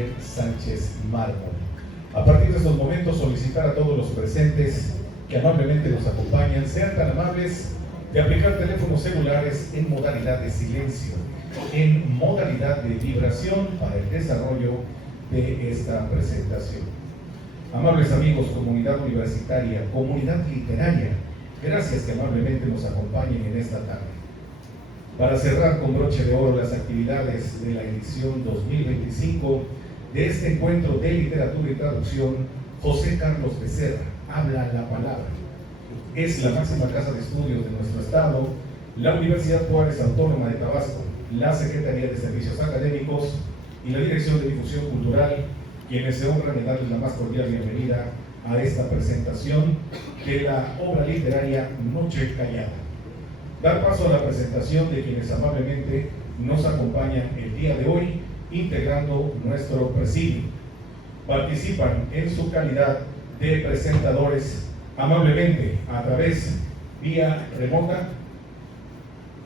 Isabel Sánchez Mármol. A partir de estos momentos, solicitar a todos los presentes que amablemente nos acompañan, sean tan amables de aplicar teléfonos celulares en modalidad de silencio, en modalidad de vibración para el desarrollo de esta presentación. Amables amigos, comunidad universitaria, comunidad literaria, gracias que amablemente nos acompañen en esta tarde. Para cerrar con broche de oro las actividades de la edición 2025 de este encuentro de literatura y traducción, José Carlos Becerra, Habla la Palabra. Es la máxima casa de estudios de nuestro estado, la Universidad Juárez Autónoma de Tabasco, la Secretaría de Servicios Académicos y la Dirección de Difusión Cultural, quienes se honran en darles la más cordial bienvenida a esta presentación de la obra literaria Noche Callada. Dar paso a la presentación de quienes amablemente nos acompañan el día de hoy, integrando nuestro presidio. Participan en su calidad de presentadores amablemente a través vía remota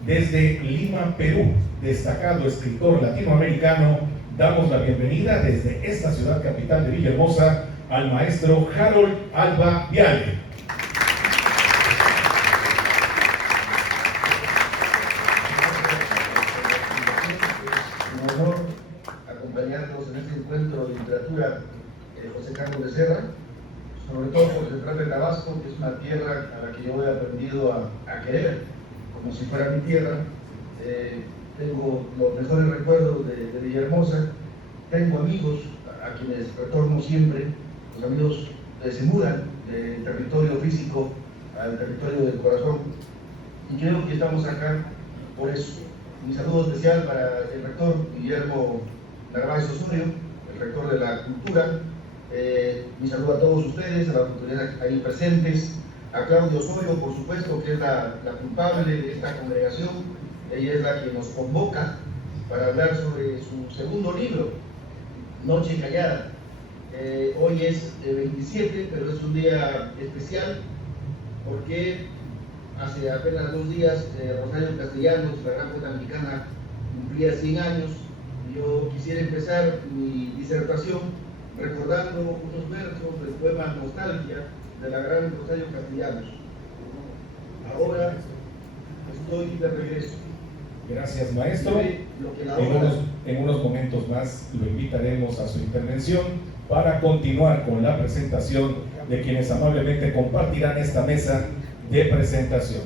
desde Lima, Perú, destacado escritor latinoamericano. Damos la bienvenida desde esta ciudad capital de Villahermosa al maestro Harold Alba Viale. Un honor acompañarnos en este encuentro de literatura José Carlos Becerra, sobre todo porque se trata de Tabasco, que es una tierra a la que yo he aprendido a querer como si fuera mi tierra. Tengo los mejores recuerdos de Villahermosa, tengo amigos a quienes retorno siempre, los amigos se mudan del territorio físico al territorio del corazón, y creo que estamos acá por eso. Mi saludo especial para el rector Guillermo Narváez Osorio, el rector de la Cultura. Mi saludo a todos ustedes, a las autoridades ahí presentes, a Claudia Osorio, por supuesto, que es la culpable de esta congregación. Ella es la que nos convoca para hablar sobre su segundo libro, Noche Callada. Hoy es 27, pero es un día especial porque hace apenas 2 días Rosario Castellanos, la gran poeta mexicana, cumplía 100 años. Yo quisiera empezar mi disertación recordando unos versos del poema Nostalgia de la gran Rosario Castellanos. Ahora estoy de regreso. Gracias, maestro. En unos momentos más lo invitaremos a su intervención para continuar con la presentación de quienes amablemente compartirán esta mesa de presentación.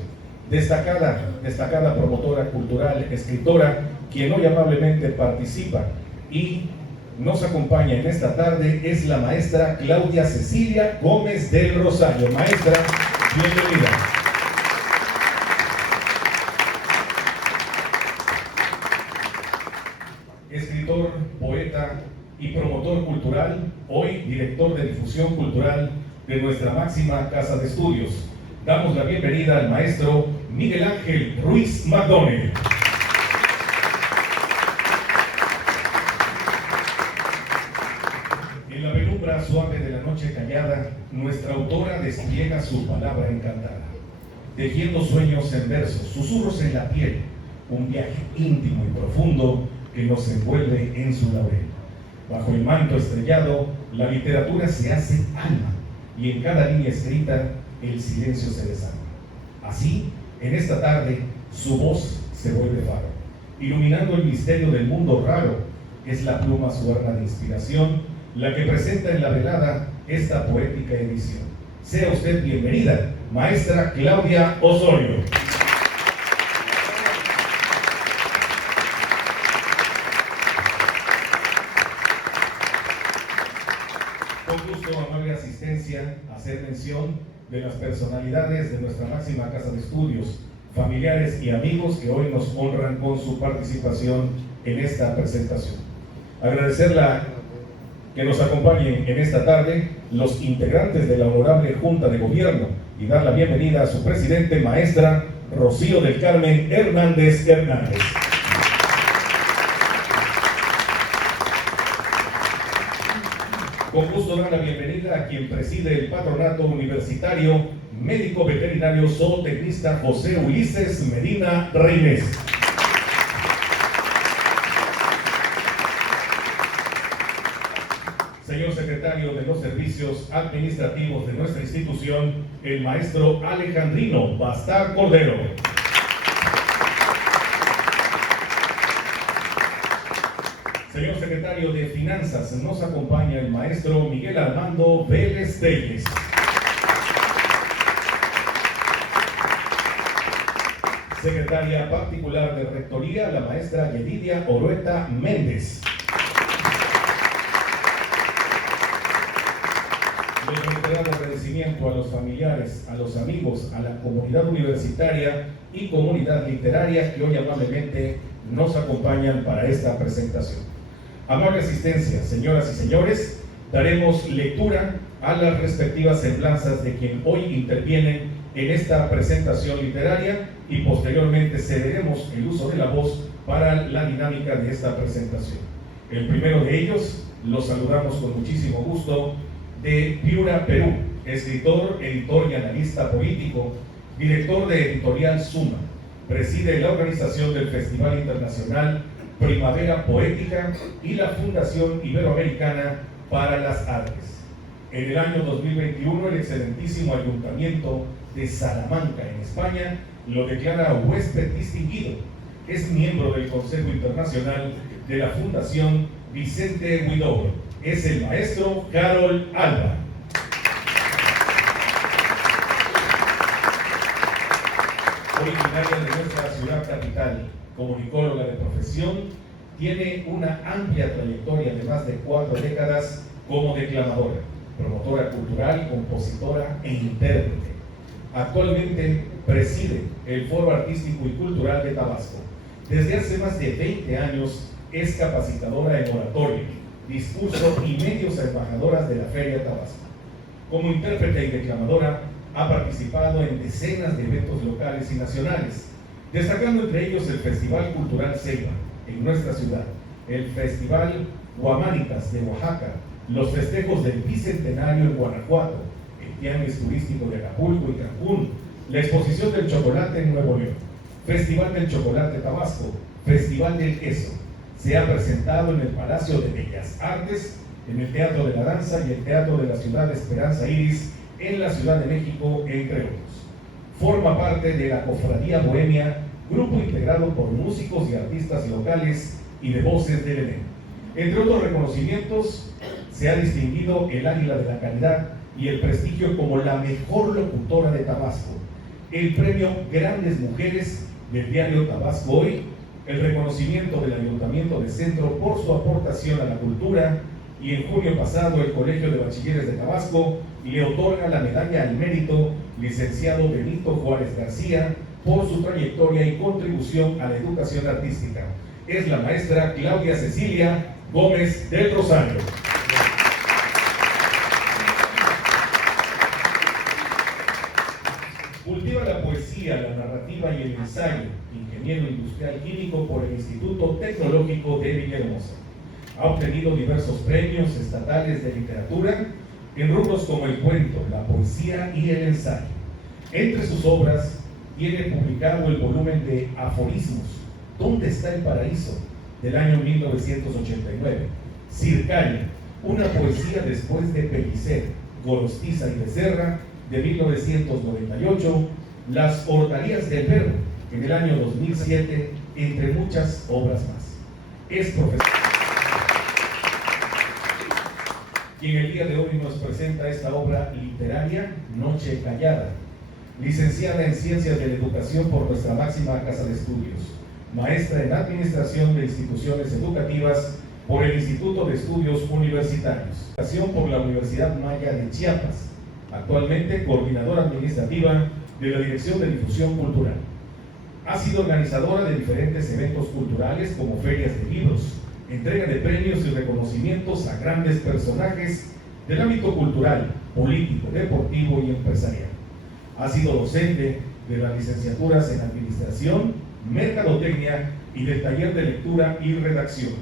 Destacada promotora cultural, escritora, quien hoy amablemente participa y nos acompaña en esta tarde es la maestra Claudia Cecilia Gómez del Rosario. Maestra, bienvenida. Escritor, poeta y promotor cultural, hoy director de difusión cultural de nuestra máxima casa de estudios. Damos la bienvenida al maestro Miguel Ángel Ruiz McDonnell. En la penumbra suave de la noche callada, nuestra autora despliega su palabra encantada, tejiendo sueños en versos, susurros en la piel, un viaje íntimo y profundo que nos envuelve en su laurel. Bajo el manto estrellado, la literatura se hace alma, y en cada línea escrita, el silencio se desarma. Así, en esta tarde, su voz se vuelve faro, iluminando el misterio del mundo raro. Es la pluma su arma de inspiración, la que presenta en la velada esta poética edición. Sea usted bienvenida, maestra Claudia Osorio. Con gusto, amable asistencia, hacer mención de las personalidades de nuestra máxima casa de estudios, familiares y amigos que hoy nos honran con su participación en esta presentación. Agradecerla que nos acompañen en esta tarde los integrantes de la Honorable Junta de Gobierno y dar la bienvenida a su presidente, maestra Rocío del Carmen Hernández Hernández. Con gusto dar la bienvenida a quien preside el patronato universitario, médico veterinario zootecnista José Ulises Medina Reynés. Señor secretario de los Servicios Administrativos de nuestra institución, el maestro Alejandrino Bastar Cordero. Señor secretario de Finanzas, nos acompaña el maestro Miguel Armando Vélez Telles. Secretaria particular de Rectoría, la maestra Yedidia Orueta Méndez. El reiterado agradecimiento a los familiares, a los amigos, a la comunidad universitaria y comunidad literaria que hoy amablemente nos acompañan para esta presentación. Amable asistencia, señoras y señores, daremos lectura a las respectivas semblanzas de quien hoy intervienen en esta presentación literaria y posteriormente cederemos el uso de la voz para la dinámica de esta presentación. El primero de ellos, los saludamos con muchísimo gusto, de Piura, Perú, escritor, editor y analista político, director de Editorial Suma, preside la organización del Festival Internacional Primavera Poética y la Fundación Iberoamericana para las Artes. En el año 2021, el excelentísimo Ayuntamiento de Salamanca, en España, lo declara huésped distinguido. Es miembro del Consejo Internacional de la Fundación Vicente Huidobro. Es el maestro Carol Alba. Originaria de nuestra ciudad capital, comunicóloga de profesión, tiene una amplia trayectoria de más de 4 décadas como declamadora, promotora cultural, compositora e intérprete. Actualmente preside el Foro Artístico y Cultural de Tabasco. Desde hace más de 20 años es capacitadora en oratoria, discurso y medios a embajadoras de la Feria Tabasco. Como intérprete y declamadora, ha participado en decenas de eventos locales y nacionales, destacando entre ellos el Festival Cultural Ceiba, en nuestra ciudad, el Festival Huamánicas de Oaxaca, los festejos del Bicentenario en Guanajuato, el Tianguis Turístico de Acapulco y Cancún, la Exposición del Chocolate en Nuevo León, Festival del Chocolate Tabasco, Festival del Queso. Se ha presentado en el Palacio de Bellas Artes, en el Teatro de la Danza y el Teatro de la Ciudad Esperanza Iris, en la Ciudad de México, entre otros. Forma parte de la Cofradía Bohemia, grupo integrado por músicos y artistas locales y de voces del ENEM. Entre otros reconocimientos, se ha distinguido el Águila de la Calidad y el prestigio como la mejor locutora de Tabasco, el premio Grandes Mujeres del diario Tabasco Hoy, el reconocimiento del Ayuntamiento de Centro por su aportación a la cultura, y en junio pasado el Colegio de Bachilleres de Tabasco le otorga la medalla al mérito licenciado Benito Juárez García por su trayectoria y contribución a la educación artística. Es la maestra Claudia Cecilia Gómez del Rosario. Cultiva la poesía, la narrativa y el ensayo, ingeniero industrial químico por el Instituto Tecnológico de Villahermosa. Ha obtenido diversos premios estatales de literatura en rubros como el cuento, la poesía y el ensayo. Entre sus obras tiene publicado el volumen de Aforismos, ¿Dónde está el paraíso?, del año 1989, Circaria, una poesía después de Pellicer, Gorostiza y Becerra, de 1998, Las Hortalías del Verbo, en el año 2007, entre muchas obras más. Es profesor quien el día de hoy nos presenta esta obra literaria, Noche Callada, licenciada en Ciencias de la Educación por nuestra máxima casa de estudios, maestra en Administración de Instituciones Educativas por el Instituto de Estudios Universitarios, educación por la Universidad Maya de Chiapas, actualmente coordinadora administrativa de la Dirección de Difusión Cultural. Ha sido organizadora de diferentes eventos culturales como ferias de libros, entrega de premios y reconocimientos a grandes personajes del ámbito cultural, político, deportivo y empresarial. Ha sido docente de las licenciaturas en Administración, Mercadotecnia y del taller de lectura y redacción.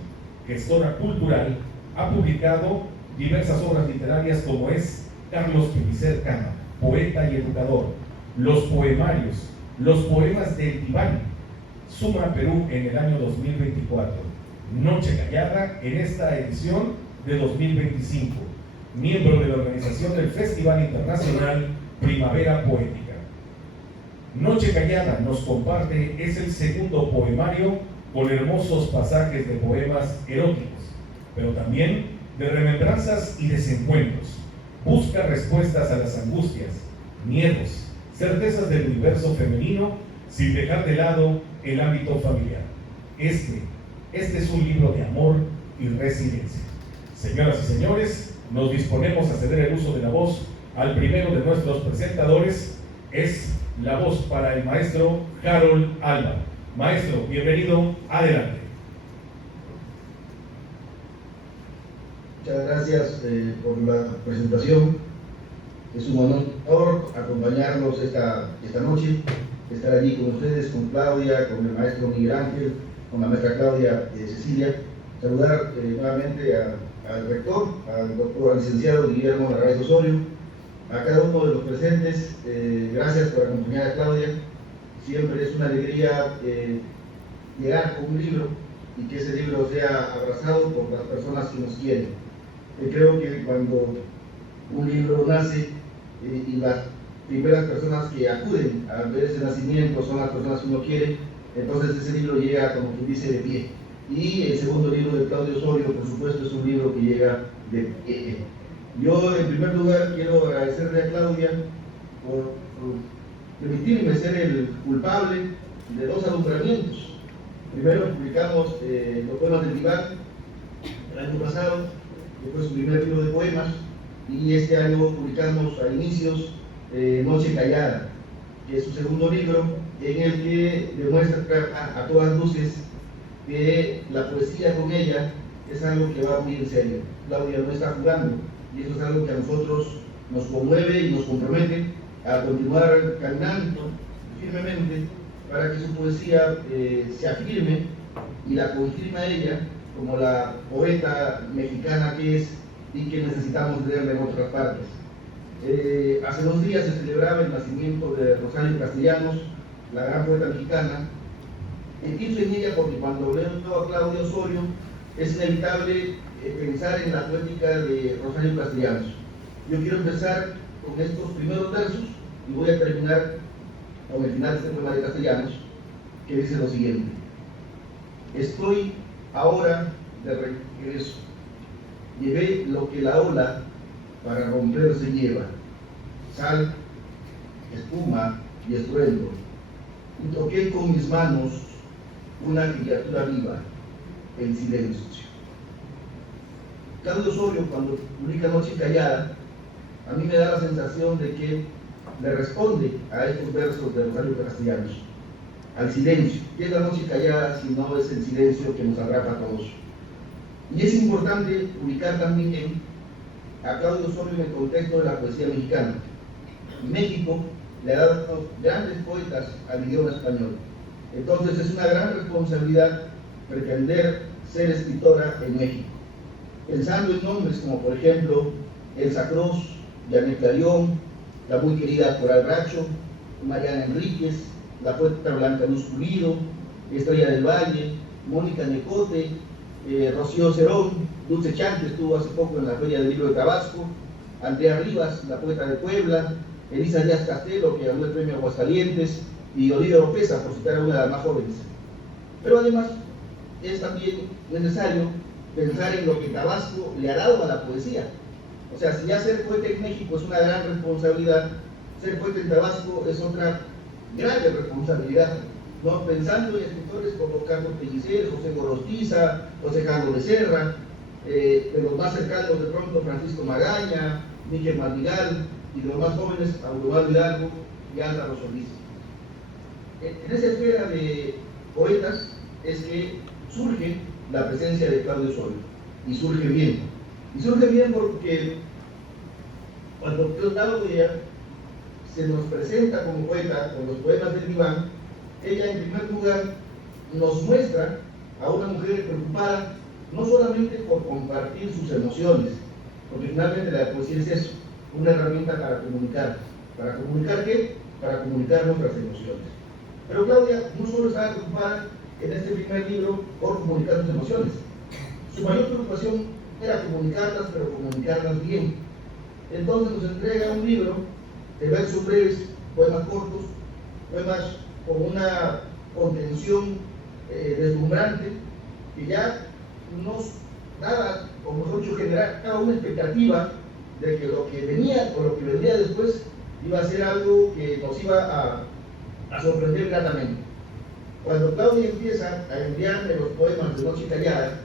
Gestora cultural, ha publicado diversas obras literarias como es Carlos Pellicer Cama, poeta y educador, Los Poemarios, Los Poemas del Diván, Suma Perú en el año 2024, Noche Callada en esta edición de 2025, miembro de la organización del Festival Internacional Primavera Poética. Noche Callada nos comparte es el segundo poemario con hermosos pasajes de poemas eróticos, pero también de remembranzas y desencuentros. Busca respuestas a las angustias, miedos, certezas del universo femenino sin dejar de lado el ámbito familiar. Este es un libro de amor y resiliencia. Señoras y señores, nos disponemos a ceder el uso de la voz al primero de nuestros presentadores. Es la voz para el maestro Harold Alba. Maestro, bienvenido, adelante. Muchas gracias por la presentación. Es un honor acompañarlos esta noche, estar allí con ustedes, con Claudia, con el maestro Miguel Ángel, con la maestra Claudia Cecilia. Saludar nuevamente al rector, al licenciado Guillermo Narváez Osorio, a cada uno de los presentes. Gracias por acompañar a Claudia. Siempre es una alegría llegar con un libro y que ese libro sea abrazado por las personas que nos quieren. Creo que cuando un libro nace y las primeras personas que acuden a ver ese nacimiento son las personas que uno quiere, entonces ese libro llega, como quien dice, de pie. Y el segundo libro de Claudio Osorio, por supuesto, es un libro que llega de pie. Yo, en primer lugar, quiero agradecerle a Claudia por permitirme ser el culpable de dos alumbramientos. Primero publicamos Los Poemas del Diván el año pasado, que fue su primer libro de poemas, y este año publicamos a inicios Noche Callada, que es su segundo libro, en el que demuestra a todas luces que la poesía con ella es algo que va muy en serio. Claudia no está jugando, y eso es algo que a nosotros nos conmueve y nos compromete a continuar caminando firmemente para que su poesía se afirme y la confirma ella como la poeta mexicana que es y que necesitamos leerla en otras partes. Hace 2 días se celebraba el nacimiento de Rosario Castellanos, la gran poeta mexicana. Pienso en ella porque cuando leo a Claudia Osorio es inevitable pensar en la poética de Rosario Castellanos. Yo quiero empezar con estos primeros versos y voy a terminar con el final de este poema de Castellanos, que dice lo siguiente: estoy ahora de regreso, llevé lo que la ola para romperse lleva, sal, espuma y estruendo, y toqué con mis manos una criatura viva, el silencio. Claudio Osorio, cuando publica Noche Callada, a mí me da la sensación de que le responde a estos versos de Rosario Castellanos, al silencio. ¿Qué es la noche callada si no es el silencio que nos atrapa a todos? Y es importante ubicar también a Claudio Osorio en el contexto de la poesía mexicana. México le ha dado grandes poetas al idioma español. Entonces es una gran responsabilidad pretender ser escritora en México. Pensando en nombres como, por ejemplo, Elsa Cruz, Janet Clarion, la muy querida Coral Bracho, Mariana Enríquez, la poeta Blanca Luz Pulido, Estrella del Valle, Mónica Necote, Rocío Cerón, Dulce Chan, que estuvo hace poco en la Feria del Libro de Tabasco, Andrea Rivas, la poeta de Puebla, Elisa Díaz Castelo, que ganó el premio Aguascalientes, y Olivia Oropesa, por citar a una de las más jóvenes. Pero además es también necesario pensar en lo que Tabasco le ha dado a la poesía. O sea, si ya ser poeta en México es una gran responsabilidad, ser poeta en Tabasco es otra grande responsabilidad, ¿no? Pensando en escritores como Carlos Pellicer, José Gorostiza, José Carlos Becerra, de los más cercanos de pronto Francisco Magaña, Miguel Madrigal, y de los más jóvenes Aurobal Hidalgo y Álvaro Solís. En esa esfera de poetas es que surge la presencia de Claudio Osorio, y surge bien. Y surge bien porque cuando Claudia se nos presenta como poeta con los poemas del diván, ella en primer lugar nos muestra a una mujer preocupada no solamente por compartir sus emociones, porque finalmente la poesía es eso, una herramienta para comunicar. ¿Para comunicar qué? Para comunicar nuestras emociones. Pero Claudia no solo estaba preocupada en este primer libro por comunicar sus emociones. Su mayor preocupación era comunicarlas, pero comunicarlas bien. Entonces nos entrega un libro de versos breves, poemas cortos, poemas con una contención deslumbrante, que ya nos daba, como mejor dicho, generaba una expectativa de que lo que venía o lo que vendría después iba a ser algo que nos iba a sorprender gratamente. Cuando Claudia empieza a enviarme los poemas de Noche Callada,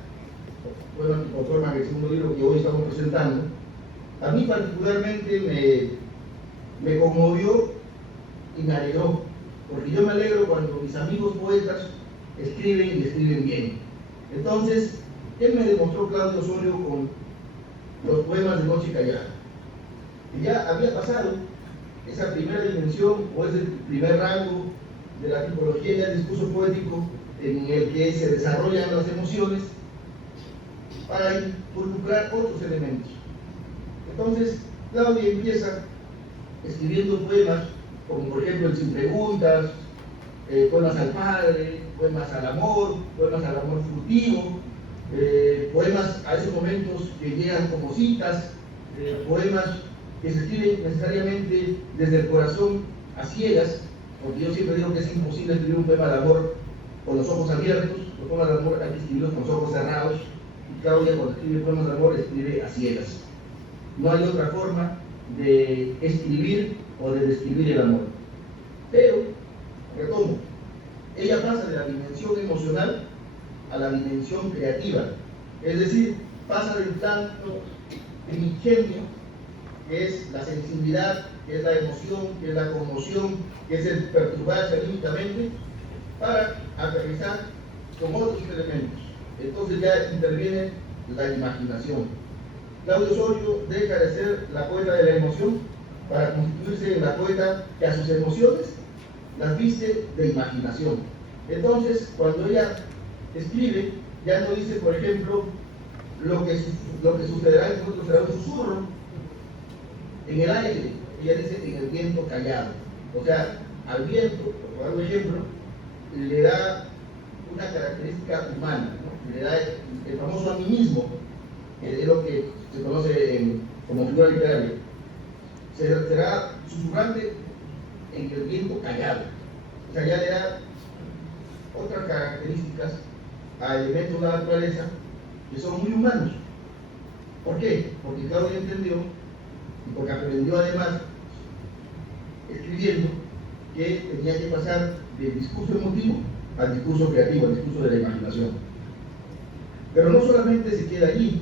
poemas que conforman el segundo libro que hoy estamos presentando, a mí particularmente me conmovió y me alegró, porque yo me alegro cuando mis amigos poetas escriben y escriben bien. Entonces, él me demostró, Claudio Osorio, con los poemas de Noche Callada, que ya había pasado esa primera dimensión o ese primer rango de la tipología y el discurso poético en el que se desarrollan las emociones para involucrar otros elementos. Entonces, Claudia empieza escribiendo poemas como por ejemplo el Sin Preguntas, poemas al padre, poemas al amor furtivo, poemas a esos momentos que llegan como citas, poemas que se escriben necesariamente desde el corazón a ciegas, porque yo siempre digo que es imposible escribir un poema de amor con los ojos abiertos. Los poemas de amor hay que escribirlos con los ojos cerrados, y Claudia cuando escribe poemas de amor escribe a ciegas. No hay otra forma de escribir o de describir el amor. Pero, retomo, ella pasa de la dimensión emocional a la dimensión creativa, es decir, pasa del plano primigenio, que es la sensibilidad, que es la emoción, que es la conmoción, que es el perturbarse anímicamente, para aterrizar con otros elementos. Entonces ya interviene la imaginación. Claudio Osorio deja de ser la poeta de la emoción para constituirse en la poeta que a sus emociones las viste de imaginación. Entonces, cuando ella escribe, ya no dice, por ejemplo, lo que sucederá en nosotros será un susurro en el aire, ella dice en el viento callado. O sea, al viento, por dar un ejemplo, le da una característica humana, ¿no? Le da el famoso animismo, que es lo que se conoce como figura literaria. Será susurrante en el viento callado. O sea, ya le da otras características a elementos de la naturaleza que son muy humanos. ¿Por qué? Porque Claudia entendió, y porque aprendió además, escribiendo, que tenía que pasar del discurso emotivo al discurso creativo, al discurso de la imaginación. Pero no solamente se queda allí,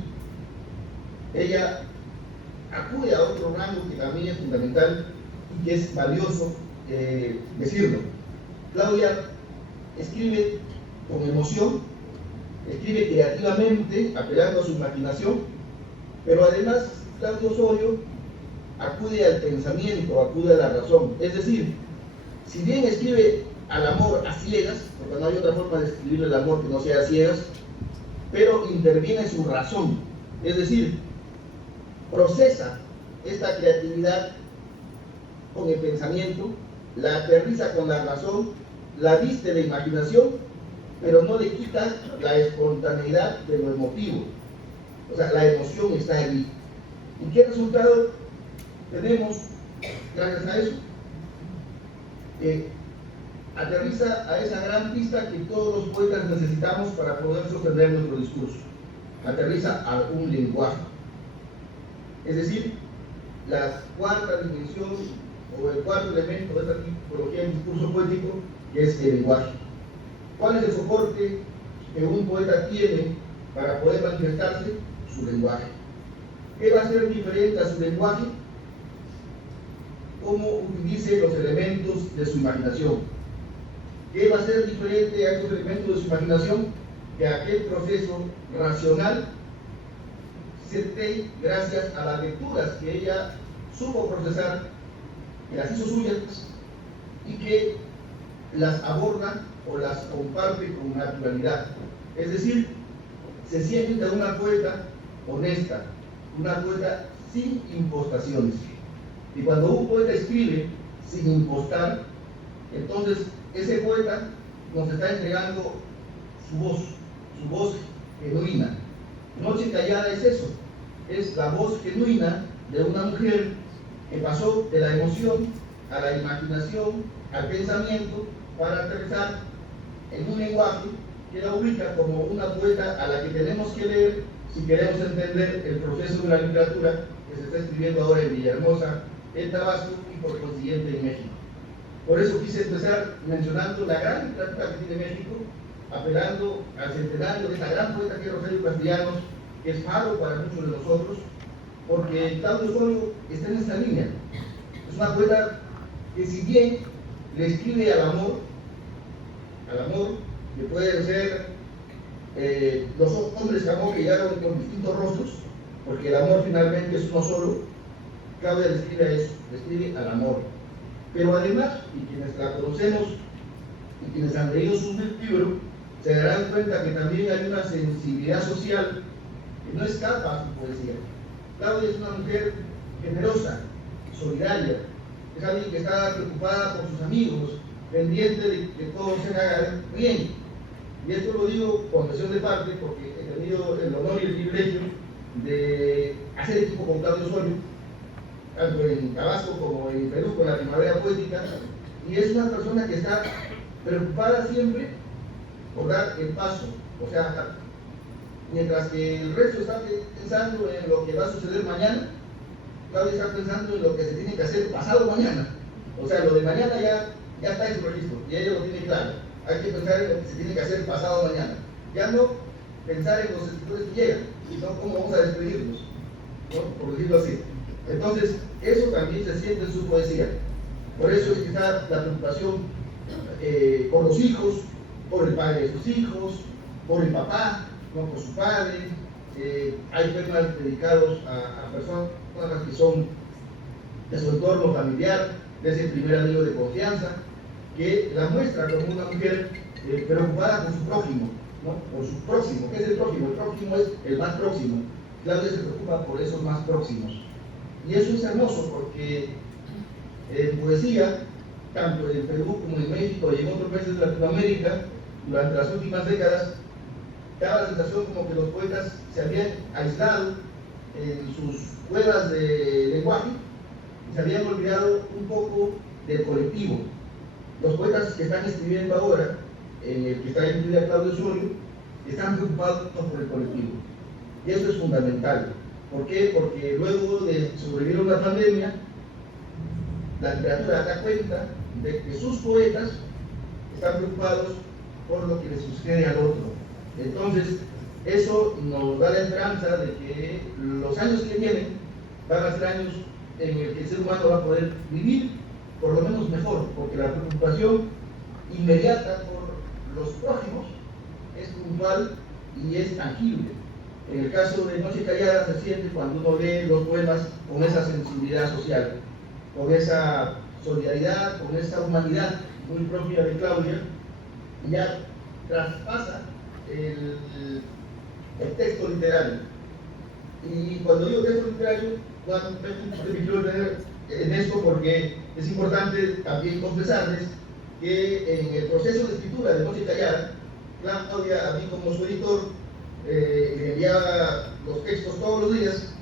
ella acude a otro rango que también es fundamental y que es valioso decirlo. Claudia escribe con emoción, escribe creativamente, apelando a su imaginación, pero además Claudio Osorio acude al pensamiento, acude a la razón. Es decir, si bien escribe al amor a ciegas, porque no hay otra forma de escribir el amor que no sea a ciegas, pero interviene su razón, es decir, procesa esta creatividad con el pensamiento, la aterriza con la razón, la viste de imaginación, pero no le quita la espontaneidad de lo emotivo. O sea, la emoción está allí. ¿Y qué resultado tenemos gracias a eso? Aterriza a esa gran pista que todos los poetas necesitamos para poder sostener nuestro discurso. Aterriza a un lenguaje. Es decir, la cuarta dimensión o el cuarto elemento de esta tipología del discurso poético, que es el lenguaje. ¿Cuál es el soporte que un poeta tiene para poder manifestarse? Su lenguaje. ¿Qué va a ser diferente a su lenguaje? Cómo utilice los elementos de su imaginación. ¿Qué va a ser diferente a estos elementos de su imaginación? Que aquel proceso racional se dé gracias a las lecturas que ella supo procesar, que las hizo suyas y que las aborda o las comparte con naturalidad. Es decir, se siente una poeta honesta, una poeta sin impostaciones. Y cuando un poeta escribe sin impostar, entonces ese poeta nos está entregando su voz genuina, Noche Callada es eso, es la voz genuina de una mujer que pasó de la emoción a la imaginación, al pensamiento, para aterrizar en un lenguaje que la ubica como una poeta a la que tenemos que leer si queremos entender el proceso de la literatura que se está escribiendo ahora en Villahermosa, en Tabasco y por consiguiente en México. Por eso quise empezar mencionando la gran literatura que tiene México, apelando al centenario de esta gran poeta que es Rosario Castellanos, que es faro para muchos de nosotros, porque Claudio Osorio está en esta línea. Es una poeta que, si bien le escribe al amor, que pueden ser los hombres que amó que llegaron con distintos rostros, porque el amor finalmente es uno solo. Claudia le escribe a eso, le escribe al amor. Pero además, y quienes la conocemos y quienes han leído su libro, se darán cuenta que también hay una sensibilidad social que no escapa a su poesía. Claudia es una mujer generosa, solidaria, es alguien que está preocupada por sus amigos, pendiente de que todo se haga bien. Y esto lo digo con mención de parte porque he tenido el honor y el privilegio de hacer equipo con Claudio Osorio, tanto en Tabasco como en Perú con la Primavera Poética, y es una persona que está preocupada siempre por dar el paso, o sea, mientras que el resto está pensando en lo que va a suceder mañana, Claudia está pensando en lo que se tiene que hacer pasado mañana. O sea, lo de mañana ya está en su registro y ella lo tiene claro. Hay que pensar en lo que se tiene que hacer pasado mañana. Ya no pensar en los escritores que llegan, sino cómo vamos a despedirnos, ¿no? Por decirlo así. Entonces, eso también se siente en su poesía. Por eso es que está la preocupación por los hijos, por el padre de sus hijos, por el papá, no por su padre. Hay poemas dedicados a personas que son de su entorno familiar, de ese primer amigo de confianza, que la muestra como una mujer preocupada por su prójimo, ¿no? Por su próximo. ¿Qué es el prójimo? El prójimo es el más próximo. Claudia se preocupa por esos más próximos. Y eso es hermoso porque en poesía, tanto en Perú como en México y en otros países de Latinoamérica, durante las últimas décadas, daba la sensación como que los poetas se habían aislado en sus cuevas de lenguaje y se habían olvidado un poco del colectivo. Los poetas que están escribiendo ahora, en el que está incluida Claudio Osorio, están preocupados por el colectivo. Y eso es fundamental. ¿Por qué? Porque luego de sobrevivir a una pandemia, la literatura da cuenta de que sus poetas están preocupados por lo que le sucede al otro. Entonces, eso nos da la esperanza de que los años que vienen van a ser años en el que el ser humano va a poder vivir por lo menos mejor, porque la preocupación inmediata por los prójimos es puntual y es tangible. En el caso de Noche Callada se siente cuando uno lee los poemas con esa sensibilidad social, con esa solidaridad, con esa humanidad muy propia de Claudia, y ya traspasa el texto literario. Y cuando digo texto literario, me quiero tener en esto porque es importante también confesarles que en el proceso de escritura de Noche Callada, Claudia, a mí como su editor, me enviaba los textos todos los días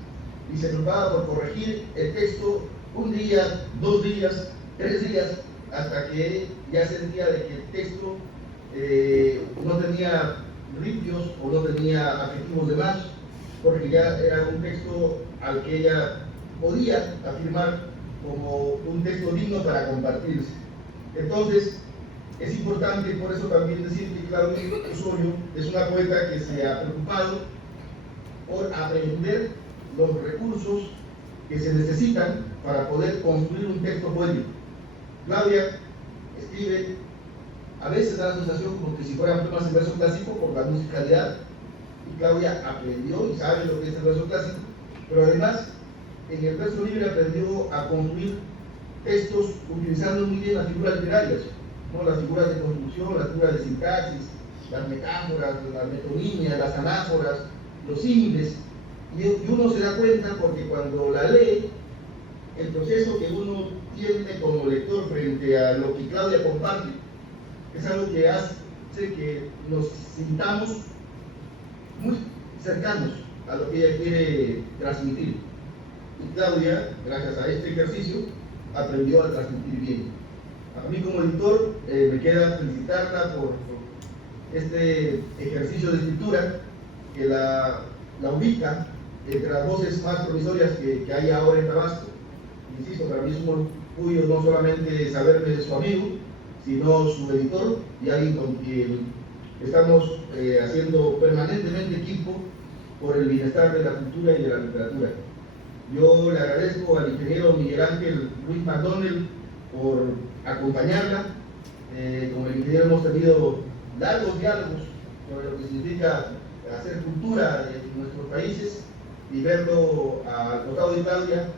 y se preocupaba por corregir el texto un día, 2 días, 3 días, hasta que ya sentía de que el texto no tenía ripios o no tenía adjetivos de más, porque ya era un texto al que ella podía afirmar como un texto digno para compartirse. Entonces, es importante por eso también decir que Claudia Osorio es una poeta que se ha preocupado por aprender los recursos que se necesitan para poder construir un texto poético. Claudia escribe, a veces da la sensación como que si fueran poemas en verso clásico por la musicalidad, y Claudia aprendió y sabe lo que es el verso clásico, pero además en el verso libre aprendió a construir textos utilizando muy bien las figuras literarias, ¿no? Las figuras de construcción, las figuras de sintaxis, las metáforas, las metonimias, las anáforas, los símiles, y uno se da cuenta porque cuando la lee, el proceso que uno tiene como lector frente a lo que Claudia comparte es algo que hace que nos sintamos muy cercanos a lo que ella quiere transmitir. Y Claudia, gracias a este ejercicio, aprendió a transmitir bien. A mí como editor me queda felicitarla por este ejercicio de escritura que la ubica entre las voces más promisorias que hay ahora en Tabasco. Insisto, para mí es un orgullo no solamente saberme su amigo, sino su editor y alguien con quien estamos haciendo permanentemente equipo por el bienestar de la cultura y de la literatura. Yo le agradezco al ingeniero Miguel Ángel Luis McDonnell por acompañarla. Con el ingeniero hemos tenido largos diálogos sobre lo que significa hacer cultura en nuestros países, y verlo al costado de Claudia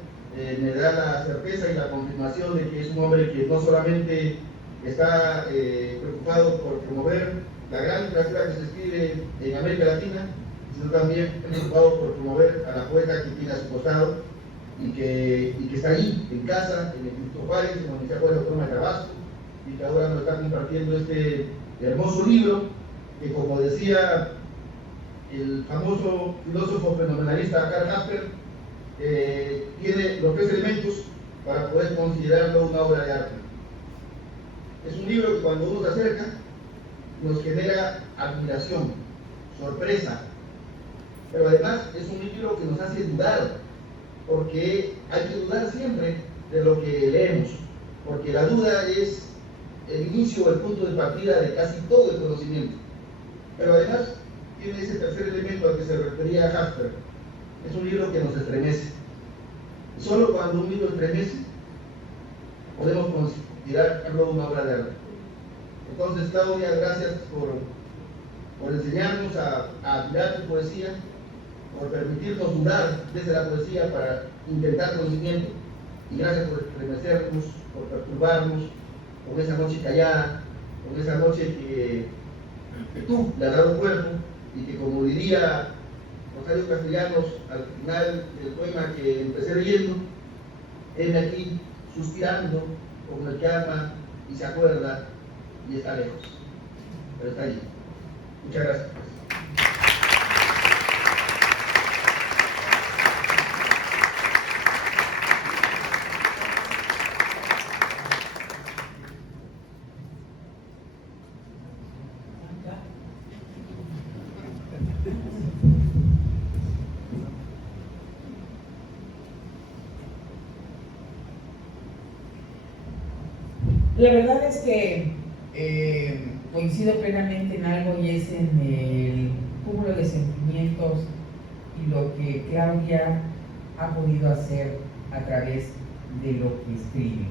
me da la certeza y la confirmación de que es un hombre que no solamente está preocupado por promover la gran literatura que se escribe en América Latina, sino también preocupado por promover a la poeta que tiene a su costado y que está ahí, en casa, en el Instituto Juárez, en la Universidad Autónoma de Tabasco, y que ahora nos está compartiendo este hermoso libro que, como decía el famoso filósofo fenomenalista Karl Jasper, tiene los 3 elementos para poder considerarlo una obra de arte. Es un libro que cuando uno se acerca nos genera admiración, sorpresa, pero además es un libro que nos hace dudar, porque hay que dudar siempre de lo que leemos, porque la duda es el inicio o el punto de partida de casi todo el conocimiento. Pero además tiene ese tercer elemento al que se refería Jasper. Es un libro que nos estremece. Solo cuando un libro estremece podemos considerarlo una obra de arte. Entonces, Claudia, gracias por enseñarnos a admirar tu poesía, por permitirnos dudar desde la poesía para intentar conocimiento, y gracias por estremecernos, por perturbarnos con esa noche callada, con esa noche que tú le has dado cuerpo, y que, como diría Rosario Castellanos al final del poema que empecé leyendo, heme aquí suspirando como el que ama y se acuerda y está lejos, pero está allí. Muchas gracias. La verdad es que coincido plenamente en algo, y es en el cúmulo de sentimientos y lo que Claudia ha podido hacer a través de lo que escribe.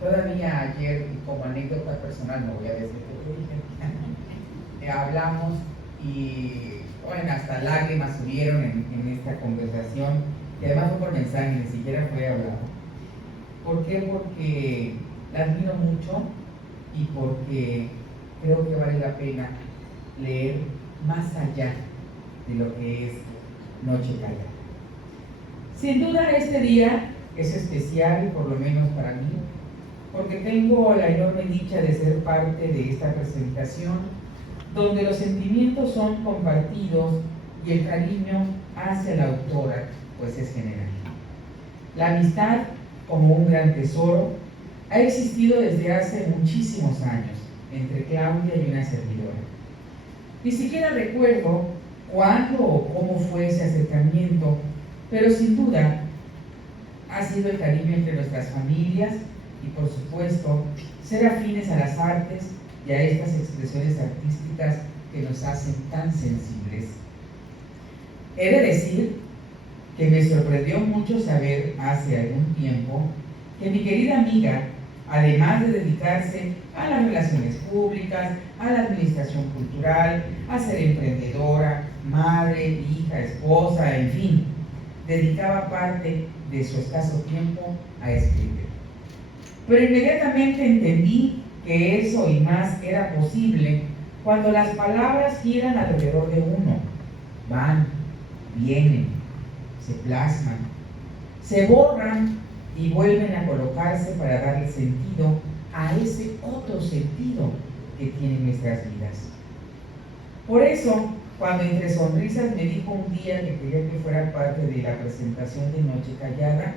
Todavía ayer, y como anécdota personal, no voy a decir que dije, hablamos y bueno, hasta lágrimas subieron en esta conversación, y además fue por mensaje, ni siquiera fue hablado. ¿Por qué? Porque la admiro mucho y porque creo que vale la pena leer más allá de lo que es Noche Callada. Sin duda este día es especial, por lo menos para mí, porque tengo la enorme dicha de ser parte de esta presentación, donde los sentimientos son compartidos y el cariño hacia la autora pues es general. La amistad, como un gran tesoro, ha existido desde hace muchísimos años entre Claudia y una servidora. Ni siquiera recuerdo cuándo o cómo fue ese acercamiento, pero sin duda ha sido el cariño entre nuestras familias y, por supuesto, ser afines a las artes y a estas expresiones artísticas que nos hacen tan sensibles. He de decir que me sorprendió mucho saber hace algún tiempo que mi querida amiga, además de dedicarse a las relaciones públicas, a la administración cultural, a ser emprendedora, madre, hija, esposa, en fin, dedicaba parte de su escaso tiempo a escribir. Pero inmediatamente entendí que eso y más era posible cuando las palabras giran alrededor de uno, van, vienen, se plasman, se borran y vuelven a colocarse para darle sentido a ese otro sentido que tienen nuestras vidas. Por eso, cuando entre sonrisas me dijo un día que quería que fuera parte de la presentación de Noche Callada,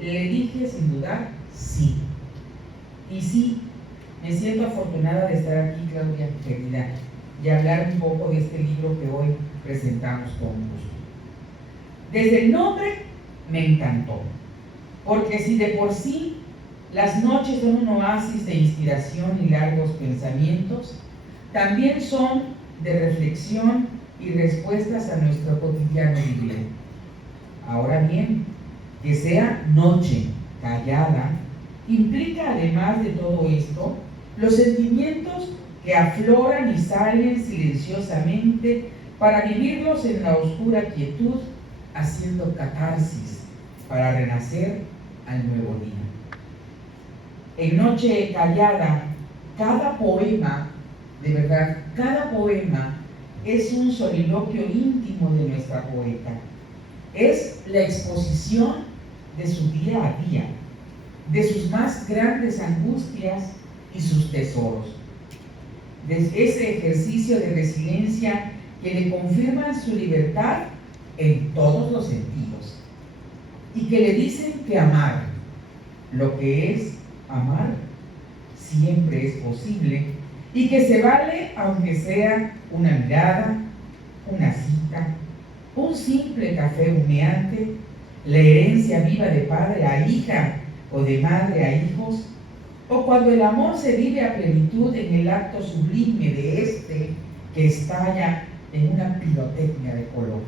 le dije sin dudar sí. Y sí, me siento afortunada de estar aquí, Claudia, querida, y hablar un poco de este libro que hoy presentamos con gusto. Desde el nombre me encantó, porque si de por sí las noches son un oasis de inspiración y largos pensamientos, también son de reflexión y respuestas a nuestro cotidiano vivir. Ahora bien, que sea noche callada implica, además de todo esto, los sentimientos que afloran y salen silenciosamente para vivirlos en la oscura quietud, haciendo catarsis para renacer al nuevo día. En Noche Callada, cada poema, de verdad, cada poema es un soliloquio íntimo de nuestra poeta. Es la exposición de su día a día, de sus más grandes angustias y sus tesoros. De ese ejercicio de resiliencia que le confirman su libertad en todos los sentidos y que le dicen que amar, lo que es amar, siempre es posible y que se vale aunque sea una mirada, una cita, un simple café humeante, la herencia viva de padre a hija o de madre a hijos, o cuando el amor se vive a plenitud en el acto sublime de este que estalla en una pirotecnia de color.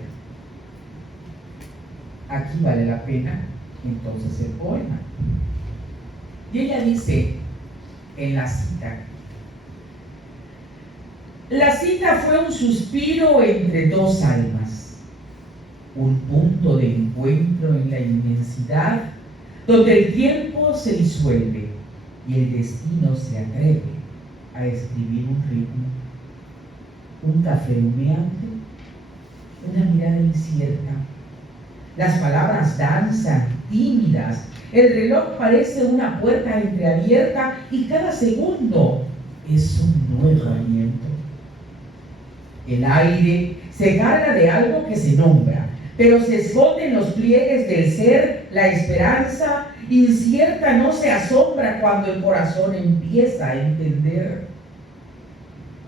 Aquí vale la pena entonces el poema. Y ella dice en la cita: la cita fue un suspiro entre dos almas, un punto de encuentro en la inmensidad donde el tiempo se disuelve y el destino se atreve a escribir un ritmo, un café humeante, una mirada incierta. Las palabras danzan, tímidas, el reloj parece una puerta entreabierta y cada segundo es un nuevo aliento. El aire se carga de algo que se nombra, pero se esconde en los pliegues del ser. La esperanza incierta no se asombra cuando el corazón empieza a entender.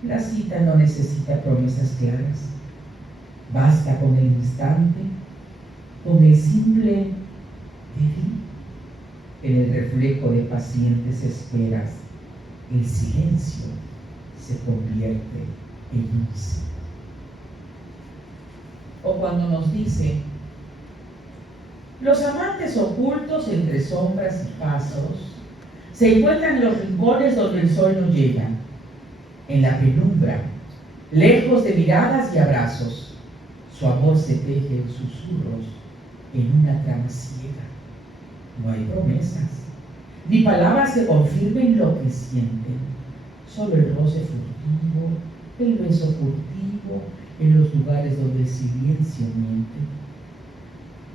La cita no necesita promesas claras. Basta con el instante, con el simple vivir. En el reflejo de pacientes esperas, el silencio se convierte en un sí. O cuando nos dice: los amantes ocultos entre sombras y pasos se encuentran en los rincones donde el sol no llega, en la penumbra, lejos de miradas y abrazos. Su amor se teje en susurros, en una trama ciega. No hay promesas, ni palabras que confirmen lo que sienten, solo el roce furtivo, el beso furtivo, en los lugares donde el silencio miente.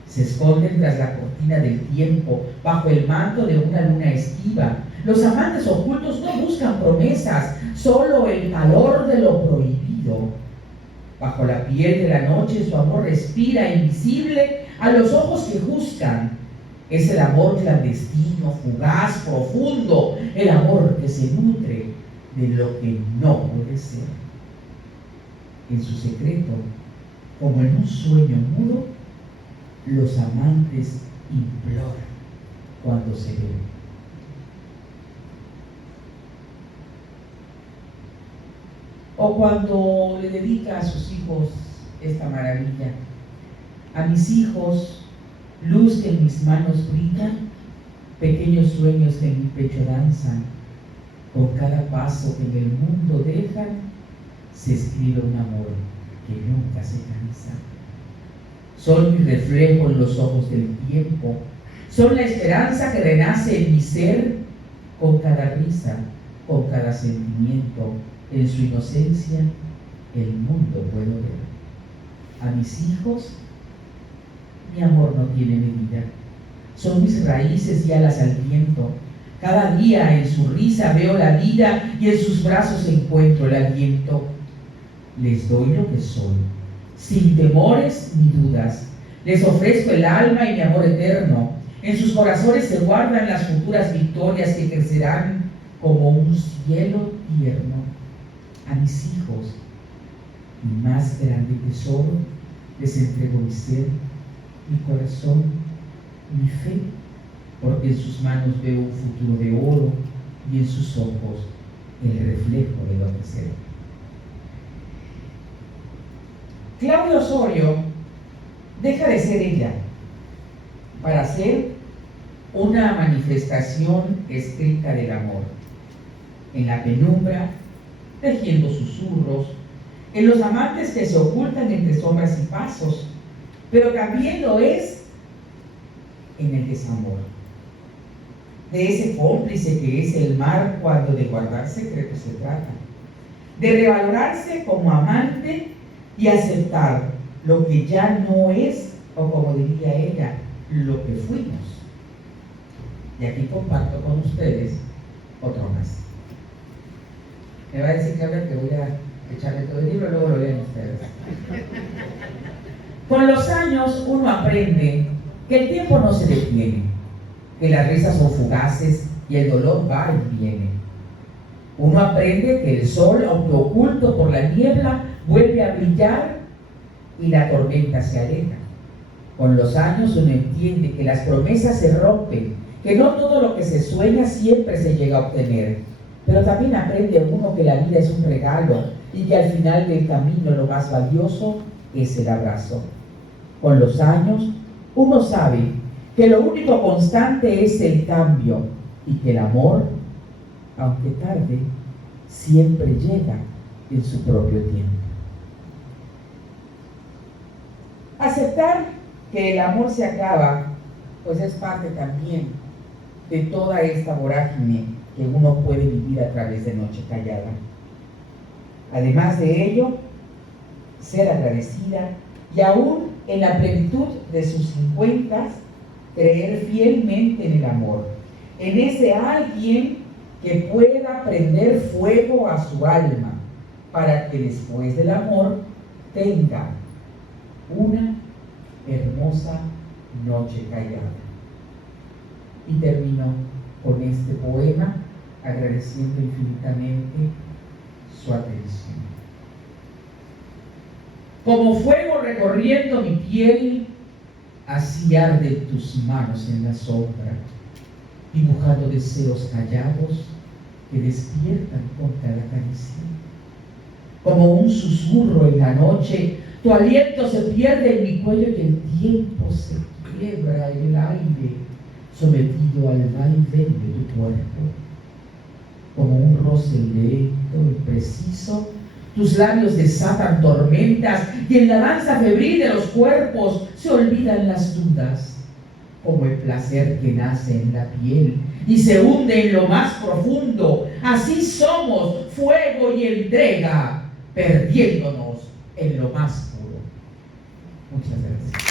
Se esconden tras la cortina del tiempo, bajo el manto de una luna esquiva. Los amantes ocultos no buscan promesas, solo el calor de lo prohibido. Bajo la piel de la noche su amor respira invisible a los ojos que juzgan. Es el amor clandestino, fugaz, profundo, el amor que se nutre de lo que no puede ser. En su secreto, como en un sueño mudo, los amantes imploran cuando se ven. O cuando le dedica a sus hijos esta maravilla: a mis hijos, luz que en mis manos brilla, pequeños sueños que en mi pecho danzan, con cada paso que en el mundo dejan, se escribe un amor que nunca se cansa. Son mi reflejo en los ojos del tiempo, son la esperanza que renace en mi ser, con cada risa, con cada sentimiento, en su inocencia, el mundo puedo ver. A mis hijos, mi amor no tiene medida, son mis raíces y alas al viento. Cada día en su risa veo la vida y en sus brazos encuentro el aliento. les doy lo que soy, sin temores ni dudas. Les ofrezco el alma y mi amor eterno. En sus corazones se guardan las futuras victorias que crecerán como un cielo tierno. A mis hijos, mi más grande tesoro, les entrego mi ser, mi corazón, mi fe, porque en sus manos veo un futuro de oro y en sus ojos el reflejo de lo que seré. Claudia Osorio deja de ser ella para ser una manifestación estricta del amor. En la penumbra, tejiendo susurros, en los amantes que se ocultan entre sombras y pasos, pero también lo es en el desamor. De ese cómplice que es el mar cuando de guardar secretos se trata, de revalorarse como amante y aceptar lo que ya no es, o como diría ella, lo que fuimos. Y aquí comparto con ustedes otro más. Me va a decir que voy a echarle todo el libro, luego lo leen ustedes. Con los años uno aprende que el tiempo no se detiene, que las risas son fugaces y el dolor va y viene. Uno aprende que el sol, aunque oculto por la niebla, vuelve a brillar y la tormenta se aleja. Con los años uno entiende que las promesas se rompen, que no todo lo que se sueña siempre se llega a obtener, pero también aprende uno que la vida es un regalo y que al final del camino lo más valioso es el abrazo. Con los años uno sabe que lo único constante es el cambio y que el amor, aunque tarde, siempre llega en su propio tiempo. Aceptar que el amor se acaba, pues es parte también de toda esta vorágine que uno puede vivir a través de Noche Callada. Además de ello, ser agradecida y aún en la plenitud de sus 50, creer fielmente en el amor, en ese alguien que pueda prender fuego a su alma para que después del amor tenga una hermosa noche callada. Y termino con este poema agradeciendo infinitamente su atención. Como fuego recorriendo mi piel, así arden tus manos en la sombra, dibujando deseos callados que despiertan con cada caricia. Como un susurro en la noche, tu aliento se pierde en mi cuello y el tiempo se quiebra en el aire, sometido al vaivén de tu cuerpo. Como un roce lento y preciso, tus labios desatan tormentas y en la danza febril de los cuerpos se olvidan las dudas. Como el placer que nace en la piel y se hunde en lo más profundo, así somos, fuego y entrega, perdiéndonos en lo más puro. Muchas gracias.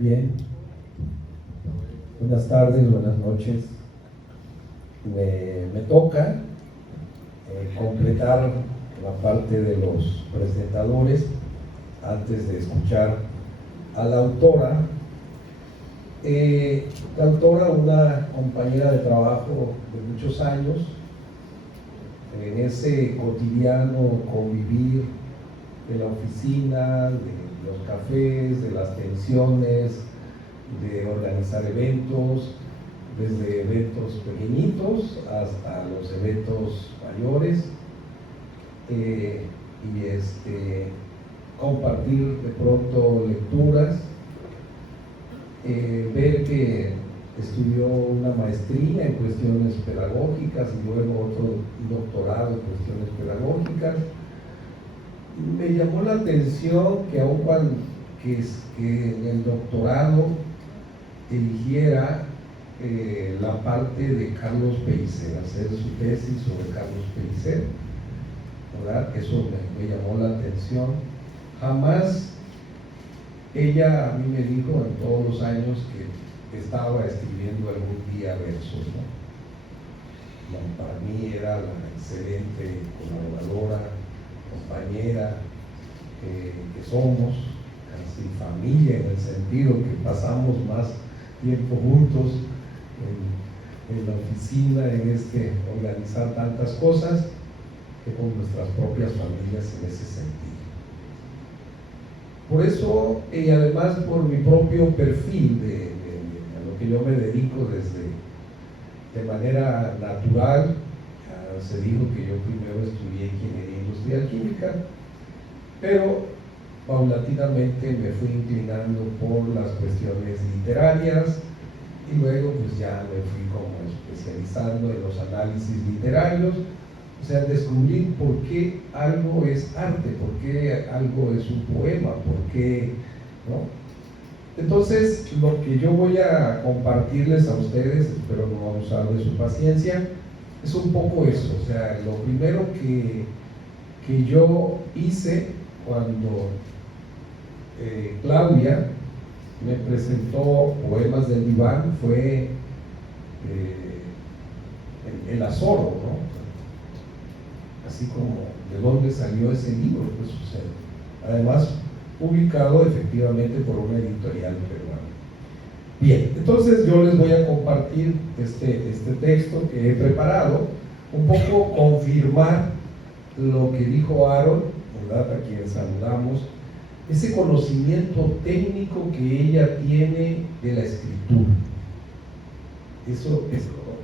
Bien, buenas tardes, buenas noches. Me toca completar la parte de los presentadores antes de escuchar a la autora. La autora, una compañera de trabajo de muchos años, en ese cotidiano convivir de la oficina, de los cafés, de las tensiones, de organizar eventos, desde eventos pequeñitos hasta los eventos mayores, compartir de pronto lecturas, ver que estudió una maestría en cuestiones pedagógicas y luego otro doctorado en cuestiones pedagógicas. Me llamó la atención que aun cuando que en el doctorado eligiera la parte de Carlos Pellicer, hacer su tesis sobre Carlos Pellicer, ¿verdad? Eso me llamó la atención. Jamás ella a mí me dijo en todos los años que estaba escribiendo algún día versos, ¿no? No, para mí era la excelente colaboradora, compañera que somos, casi familia, en el sentido que pasamos más tiempo juntos en la oficina, en organizar tantas cosas, que con nuestras propias familias en ese sentido. Por eso, y además por mi propio perfil a lo que yo me dedico de manera natural, se dijo que yo primero estudié ingeniería industrial química, pero paulatinamente me fui inclinando por las cuestiones literarias y luego pues ya me fui como especializando en los análisis literarios, o sea, descubrir por qué algo es arte, por qué algo es un poema, por qué, ¿no? Entonces, lo que yo voy a compartirles a ustedes, espero no abusar de su paciencia, es un poco eso. O sea, lo primero que yo hice cuando Claudia me presentó Poemas del Diván fue el azoro, ¿no? Así como de dónde salió ese libro, pues, o sea, además publicado efectivamente por una editorial peruana. Bien, entonces yo les voy a compartir este texto que he preparado, un poco confirmar lo que dijo Aaron, ¿verdad?, a quien saludamos, ese conocimiento técnico que ella tiene de la escritura. Eso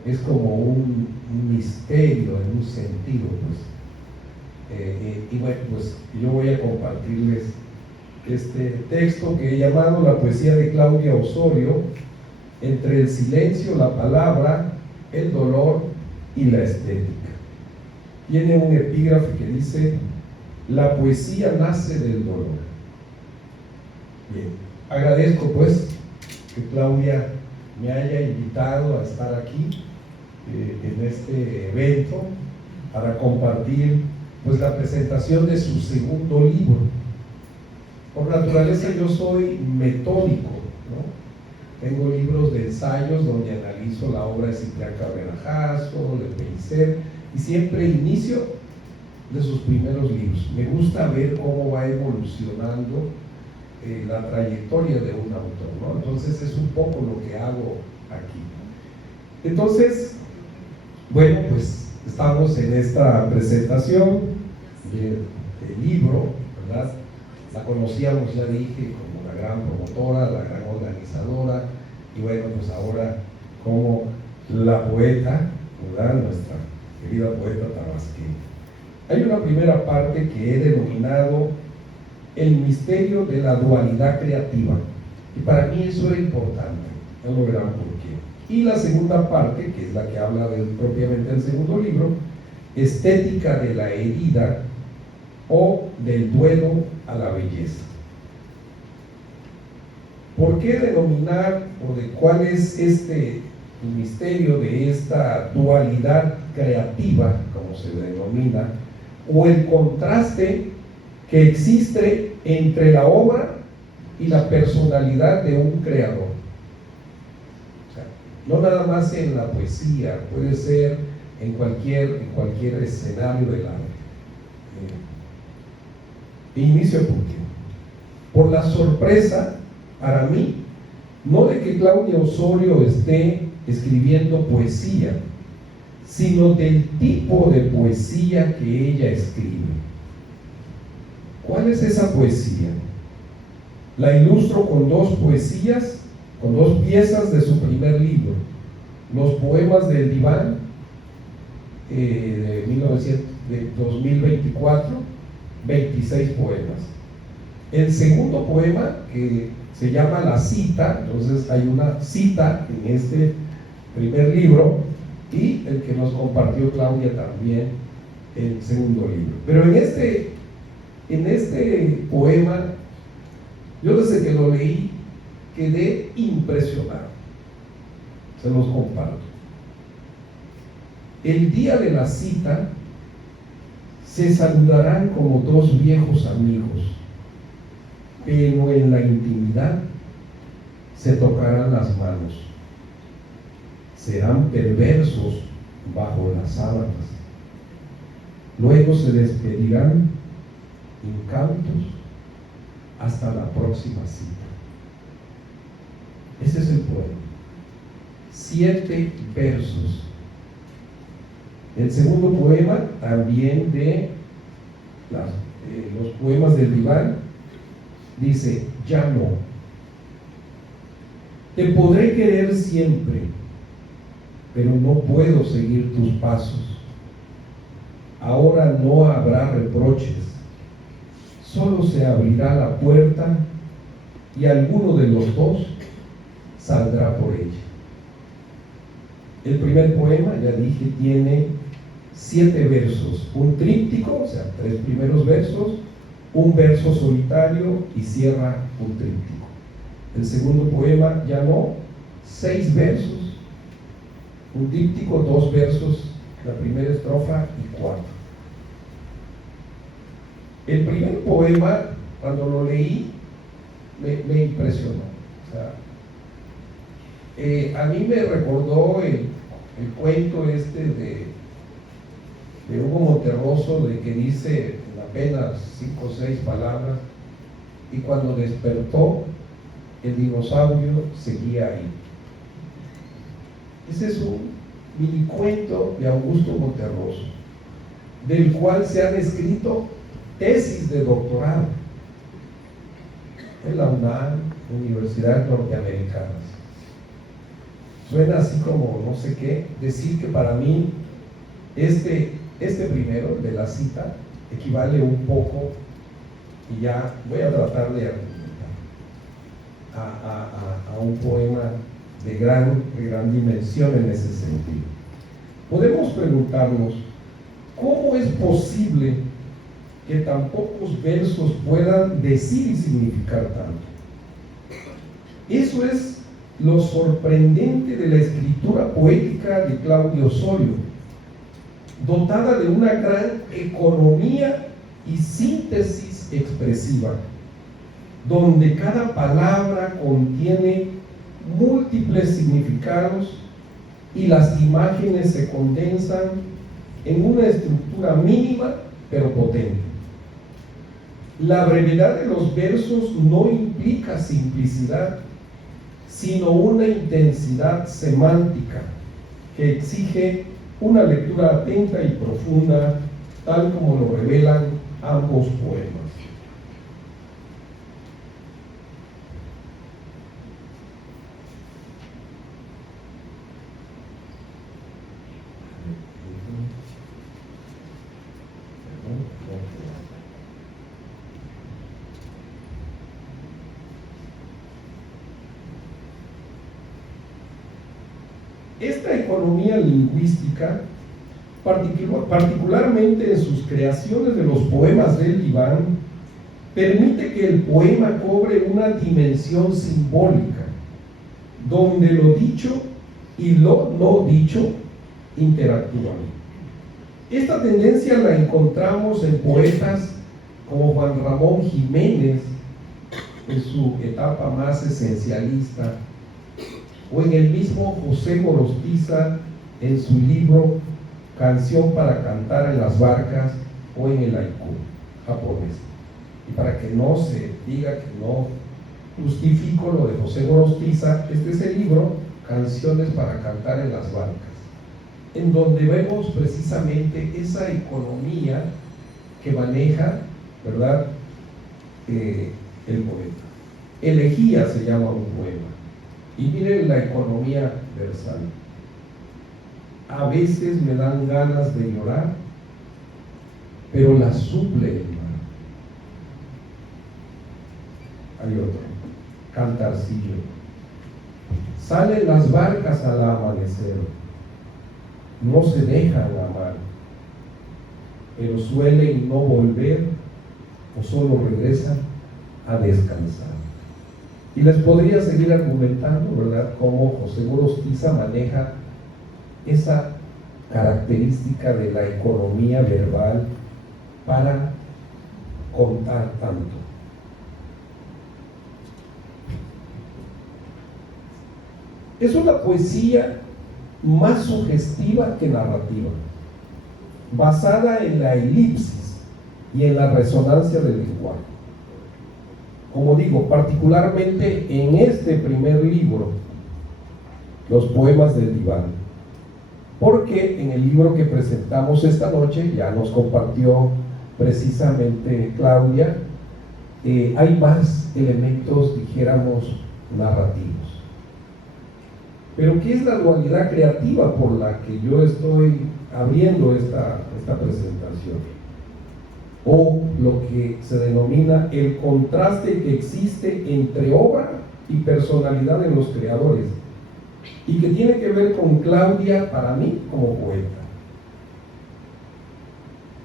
es como un misterio en un sentido, pues. Y bueno, pues yo voy a compartirles este texto que he llamado La poesía de Claudia Osorio, entre el silencio, la palabra, el dolor y la estética. Tiene un epígrafe que dice: la poesía nace del dolor. Bien, agradezco pues que Claudia me haya invitado a estar aquí en este evento para compartir pues la presentación de su segundo libro. Por naturaleza yo soy metódico, ¿no? Tengo libros de ensayos donde analizo la obra de Ciprián Cabrera Jasso, de Pellicer, y siempre inicio de sus primeros libros. Me gusta ver cómo va evolucionando la trayectoria de un autor, ¿no? Entonces es un poco lo que hago aquí. Entonces, bueno, pues estamos en esta presentación del libro, ¿verdad? La conocíamos, ya dije, como la gran promotora, la gran organizadora, y bueno, pues ahora como la poeta, ¿verdad?, nuestra querida poeta tabasqueña. Hay una primera parte que he denominado el misterio de la dualidad creativa, y para mí eso era importante, ya lo verán por qué. Y la segunda parte, que es la que habla propiamente del segundo libro, estética de la herida o del duelo a la belleza. ¿Por qué denominar, o de cuál es el misterio de esta dualidad creativa, como se denomina, o el contraste que existe entre la obra y la personalidad de un creador? O sea, no nada más en la poesía, puede ser en cualquier escenario del arte. Inicio por la sorpresa para mí, no de que Claudia Osorio esté escribiendo poesía, sino del tipo de poesía que ella escribe. ¿Cuál es esa poesía? La ilustro con dos poesías, con dos piezas de su primer libro, Los Poemas del Diván, de 2024, 26 poemas. El segundo poema, que se llama La Cita, entonces hay una cita en este primer libro, y el que nos compartió Claudia también, el segundo libro. Pero en este poema, yo desde que lo leí quedé impresionado. Se los comparto. El día de la cita se saludarán como dos viejos amigos, pero en la intimidad se tocarán las manos, serán perversos bajo las sábanas, luego se despedirán incautos hasta la próxima cita. Ese es el poema. 7 versos. El segundo poema, también de los poemas del diván, dice: ya no. Te podré querer siempre, pero no puedo seguir tus pasos. Ahora no habrá reproches, solo se abrirá la puerta y alguno de los dos saldrá por ella. El primer poema, ya dije, tiene 7 versos, un tríptico, o sea, 3 primeros versos, un verso solitario y cierra un tríptico. El segundo poema, ya no, 6 versos, un díptico, 2 versos, la primera estrofa y 4. El primer poema, cuando lo leí, me impresionó. O sea, a mí me recordó el cuento de Hugo Monterroso, de que dice en apenas 5 o 6 palabras: y cuando despertó, el dinosaurio seguía ahí. Ese es un mini cuento de Augusto Monterroso, del cual se han escrito tesis de doctorado en la UNAM, universidades norteamericanas. Suena así como no sé qué, decir que para mí este primero, de la cita, equivale un poco, y ya voy a tratar de argumentar, a un poema de gran dimensión en ese sentido. Podemos preguntarnos: ¿cómo es posible que tan pocos versos puedan decir y significar tanto? Eso es lo sorprendente de la escritura poética de Claudio Osorio, dotada de una gran economía y síntesis expresiva, donde cada palabra contiene múltiples significados y las imágenes se condensan en una estructura mínima pero potente. La brevedad de los versos no implica simplicidad, sino una intensidad semántica que exige una lectura atenta y profunda, tal como lo revelan ambos poemas. Esta economía lingüística, particularmente en sus creaciones de los poemas del diván, permite que el poema cobre una dimensión simbólica, donde lo dicho y lo no dicho interactúan. Esta tendencia la encontramos en poetas como Juan Ramón Jiménez, en su etapa más esencialista, o en el mismo José Gorostiza en su libro Canción para cantar en las barcas, o en el haiku japonés. Y para que no se diga que no justifico lo de José Gorostiza, este es el libro Canciones para cantar en las barcas, en donde vemos precisamente esa economía que maneja, ¿verdad?, el poeta. Elegía se llama un poema. Y miren la economía versal. A veces me dan ganas de llorar, pero la suple el mar. Hay otro, Cantarcillo. Salen las barcas al amanecer, no se dejan amar, pero suelen no volver o solo regresan a descansar. Y les podría seguir argumentando, ¿verdad?, cómo José Gorostiza maneja esa característica de la economía verbal para contar tanto. Es una poesía más sugestiva que narrativa, basada en la elipsis y en la resonancia del lenguaje. Como digo, particularmente en este primer libro, Los poemas del diván, porque en el libro que presentamos esta noche, ya nos compartió precisamente Claudia, hay más elementos, dijéramos, narrativos. Pero ¿qué es la dualidad creativa por la que yo estoy abriendo esta presentación? O lo que se denomina el contraste que existe entre obra y personalidad de los creadores, y que tiene que ver con Claudia para mí como poeta.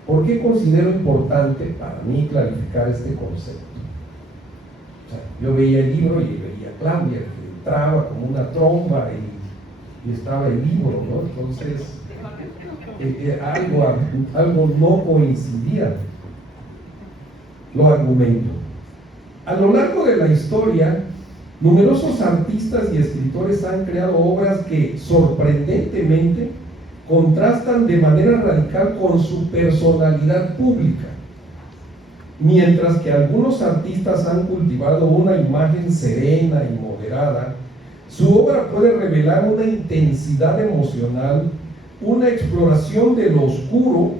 ¿Por qué considero importante para mí clarificar este concepto? O sea, yo veía el libro y veía a Claudia, que entraba como una tromba y estaba el libro, ¿no? Entonces, algo no coincidía. Lo argumento. A lo largo de la historia, numerosos artistas y escritores han creado obras que sorprendentemente contrastan de manera radical con su personalidad pública, mientras que algunos artistas han cultivado una imagen serena y moderada. Su obra puede revelar una intensidad emocional, una exploración de lo oscuro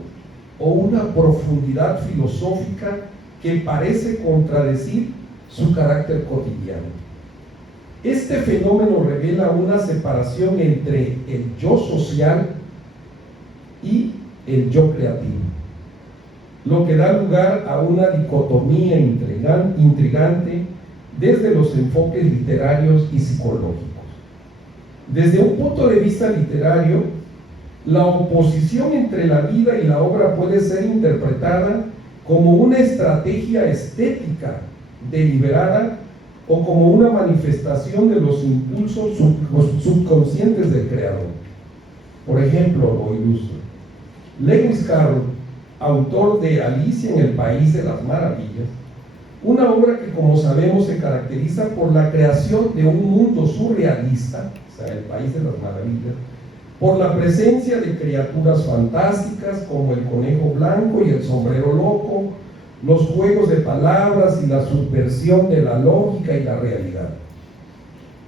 o una profundidad filosófica que parece contradecir su carácter cotidiano. Este fenómeno revela una separación entre el yo social y el yo creativo, lo que da lugar a una dicotomía intrigante desde los enfoques literarios y psicológicos. Desde un punto de vista literario, la oposición entre la vida y la obra puede ser interpretada como una estrategia estética deliberada o como una manifestación de los impulsos subconscientes del creador. Por ejemplo, lo ilustro. Lewis Carroll, autor de Alicia en el País de las Maravillas, una obra que, como sabemos, se caracteriza por la creación de un mundo surrealista, o sea, el País de las Maravillas, por la presencia de criaturas fantásticas como el conejo blanco y el sombrero loco, los juegos de palabras y la subversión de la lógica y la realidad.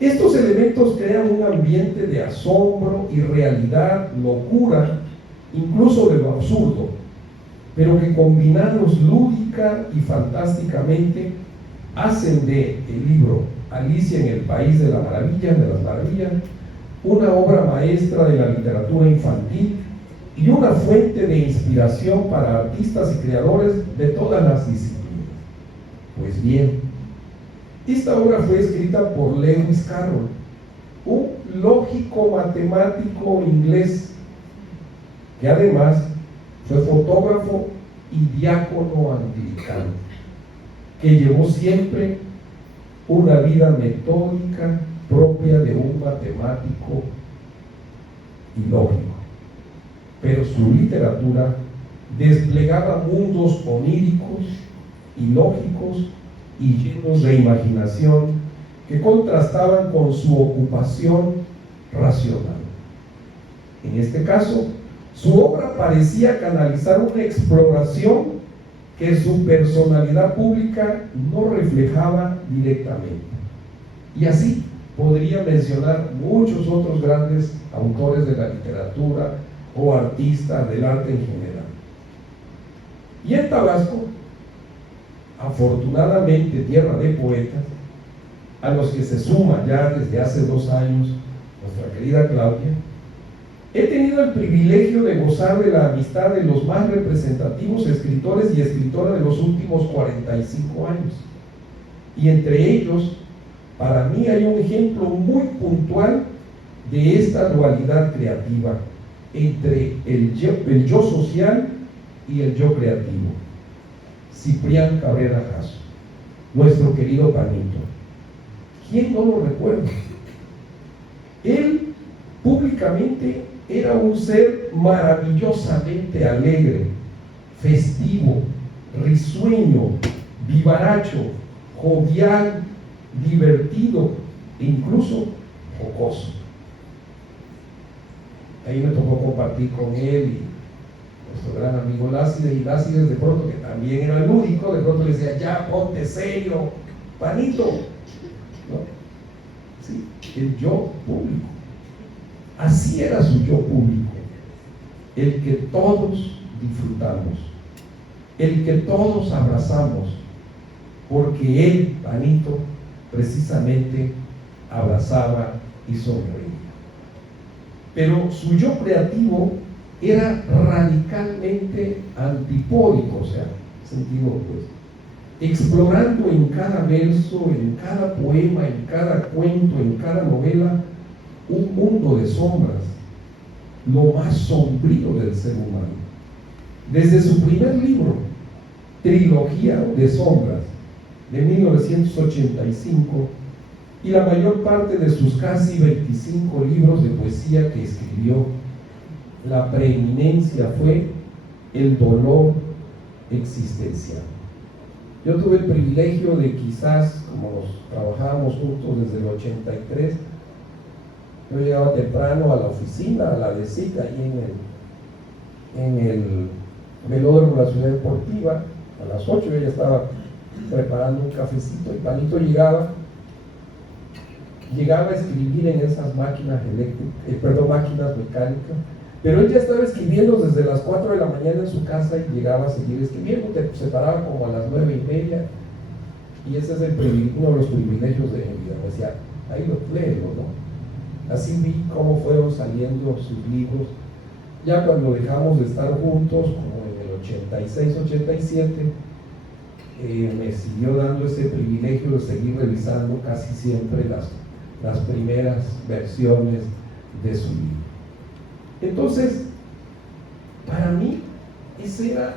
Estos elementos crean un ambiente de asombro, irrealidad, locura, incluso de lo absurdo, pero que combinados lúdica y fantásticamente hacen de el libro Alicia en el País de las Maravillas, una obra maestra de la literatura infantil y una fuente de inspiración para artistas y creadores de todas las disciplinas. Pues bien, esta obra fue escrita por Lewis Carroll, un lógico matemático inglés que además fue fotógrafo y diácono anglicano, que llevó siempre una vida metódica propia de un matemático y lógico. Pero su literatura desplegaba mundos oníricos y lógicos y llenos de imaginación que contrastaban con su ocupación racional. En este caso, su obra parecía canalizar una exploración que su personalidad pública no reflejaba directamente. Y así podría mencionar muchos otros grandes autores de la literatura o artistas del arte en general. Y en Tabasco, afortunadamente tierra de poetas, a los que se suma ya desde hace 2 años nuestra querida Claudia, he tenido el privilegio de gozar de la amistad de los más representativos escritores y escritoras de los últimos 45 años. Y entre ellos, para mí hay un ejemplo muy puntual de esta dualidad creativa entre el yo social y el yo creativo. Ciprián Cabrera Jasso, nuestro querido Panito. ¿Quién no lo recuerda? Él públicamente era un ser maravillosamente alegre, festivo, risueño, vivaracho, jovial, divertido e incluso jocoso. ahí me tocó compartir con él y nuestro gran amigo Lácides, y Lácides de pronto, que también era lúdico, de pronto le decía, ya ponte serio, panito, ¿no? Sí, el yo público. Así era su yo público, el que todos disfrutamos, el que todos abrazamos, porque él, panito, precisamente abrazaba y sonreía. Pero su yo creativo era radicalmente antipódico, o sea, sentido opuesto, explorando en cada verso, en cada poema, en cada cuento, en cada novela, un mundo de sombras, lo más sombrío del ser humano. Desde su primer libro, Trilogía de Sombras, de 1985, y la mayor parte de sus casi 25 libros de poesía que escribió, la preeminencia fue el dolor existencial. Yo tuve el privilegio de, quizás, como trabajábamos juntos desde el 83, yo llegaba temprano a la oficina, a la de SIC, ahí en el velódromo de la Ciudad Deportiva. A las 8 yo ya estaba preparando un cafecito, y Panito llegaba a escribir en esas máquinas máquinas mecánicas, pero él ya estaba escribiendo desde las 4 de la mañana en su casa y llegaba a seguir escribiendo. Se paraba como a las 9:30, y ese es uno de los privilegios de mi vida. Me decía, ahí léelo, ¿no? Así vi cómo fueron saliendo sus libros. Ya cuando dejamos de estar juntos, como en el 86, 87, me siguió dando ese privilegio de seguir revisando casi siempre las primeras versiones de su libro. Entonces, para mí, ese era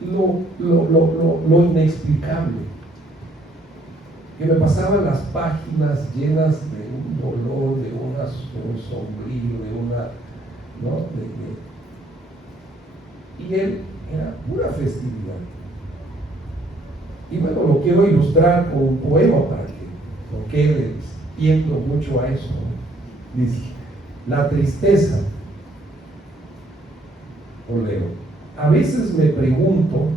lo inexplicable, que me pasaban las páginas llenas de un dolor, de un sombrío, de una, ¿no? Y él era pura festividad. Y bueno, lo quiero ilustrar con un poema para que no quede, tiendo mucho a eso, ¿no? Dice: la tristeza, o leo, a veces me pregunto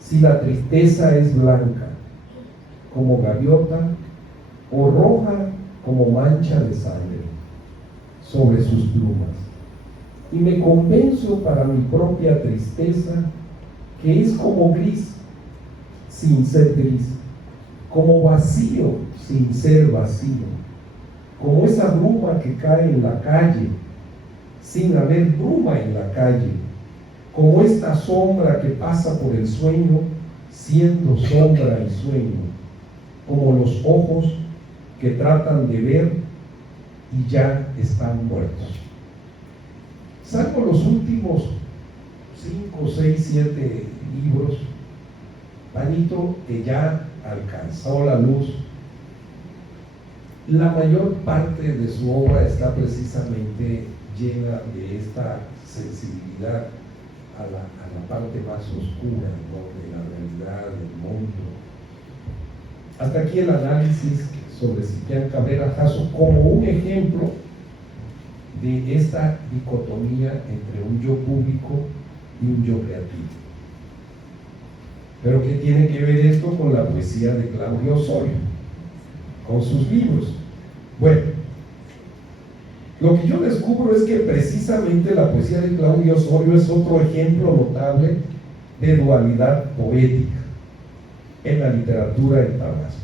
si la tristeza es blanca como gaviota o roja como mancha de sangre sobre sus plumas, y me convenzo para mi propia tristeza que es como gris sin ser gris, como vacío sin ser vacío, como esa bruma que cae en la calle sin haber bruma en la calle, como esta sombra que pasa por el sueño siendo sombra y sueño, como los ojos que tratan de ver y ya están muertos. Salvo los últimos 5, 6, 7 libros, Panito, que ya alcanzó la luz, la mayor parte de su obra está precisamente llena de esta sensibilidad a la parte más oscura, ¿no?, de la realidad del mundo. Hasta aquí el análisis sobre Ciprián Cabrera Jasso como un ejemplo de esta dicotomía entre un yo público y un yo creativo. Pero ¿qué tiene que ver esto con la poesía de Claudio Osorio, con sus libros? Bueno, lo que yo descubro es que precisamente la poesía de Claudio Osorio es otro ejemplo notable de dualidad poética en la literatura en Tabasco.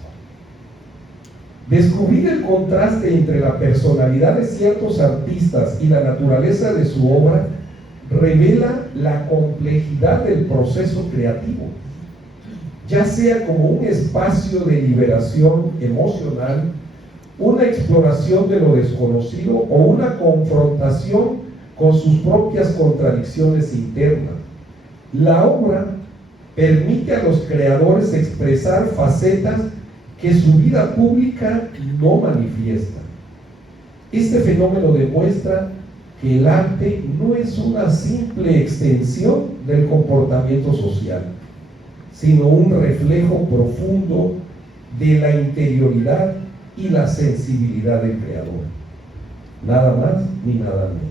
Descubrir el contraste entre la personalidad de ciertos artistas y la naturaleza de su obra revela la complejidad del proceso creativo, ya sea como un espacio de liberación emocional, una exploración de lo desconocido o una confrontación con sus propias contradicciones internas. La obra permite a los creadores expresar facetas que su vida pública no manifiesta. Este fenómeno demuestra que el arte no es una simple extensión del comportamiento social, sino un reflejo profundo de la interioridad y la sensibilidad del creador. nada más ni nada menos.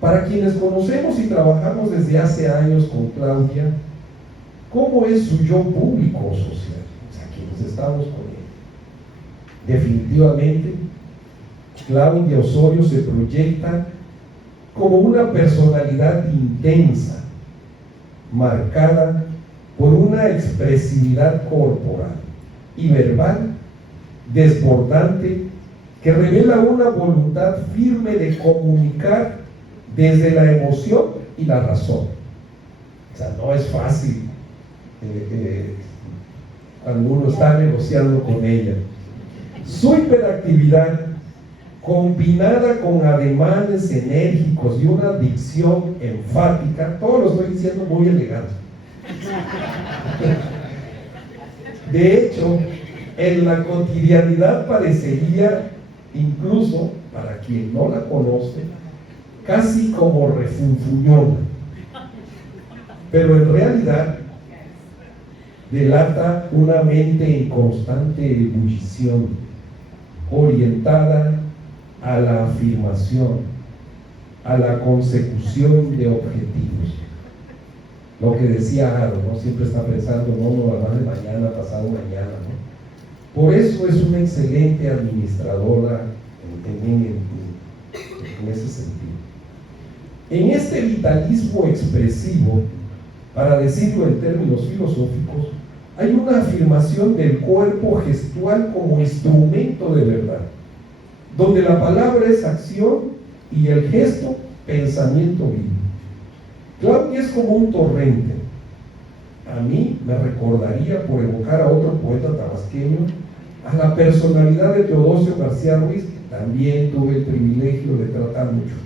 Para quienes conocemos y trabajamos desde hace años con Claudia, ¿cómo es su yo público o social? O sea, quienes estamos con ella. Definitivamente, Claudia Osorio se proyecta como una personalidad intensa, marcada por una expresividad corporal y verbal desbordante que revela una voluntad firme de comunicar desde la emoción y la razón. O sea, no es fácil cuando uno está negociando con ella. Su hiperactividad, combinada con ademanes enérgicos y una dicción enfática, todo lo estoy diciendo muy elegante. De hecho, en la cotidianidad parecería, incluso para quien no la conoce, casi como refunfuñona, pero en realidad delata una mente en constante ebullición, orientada a la afirmación, a la consecución de objetivos. Lo que decía Aro, ¿no? Siempre está pensando, no, además de mañana, pasado mañana, ¿no? Por eso es una excelente administradora en ese sentido. En este vitalismo expresivo, para decirlo en términos filosóficos, hay una afirmación del cuerpo gestual como instrumento de verdad, donde la palabra es acción y el gesto pensamiento vivo. Claudia es como un torrente. A mí me recordaría, por evocar a otro poeta tabasqueño, a la personalidad de Teodosio García Ruiz, que también tuve el privilegio de tratar mucho,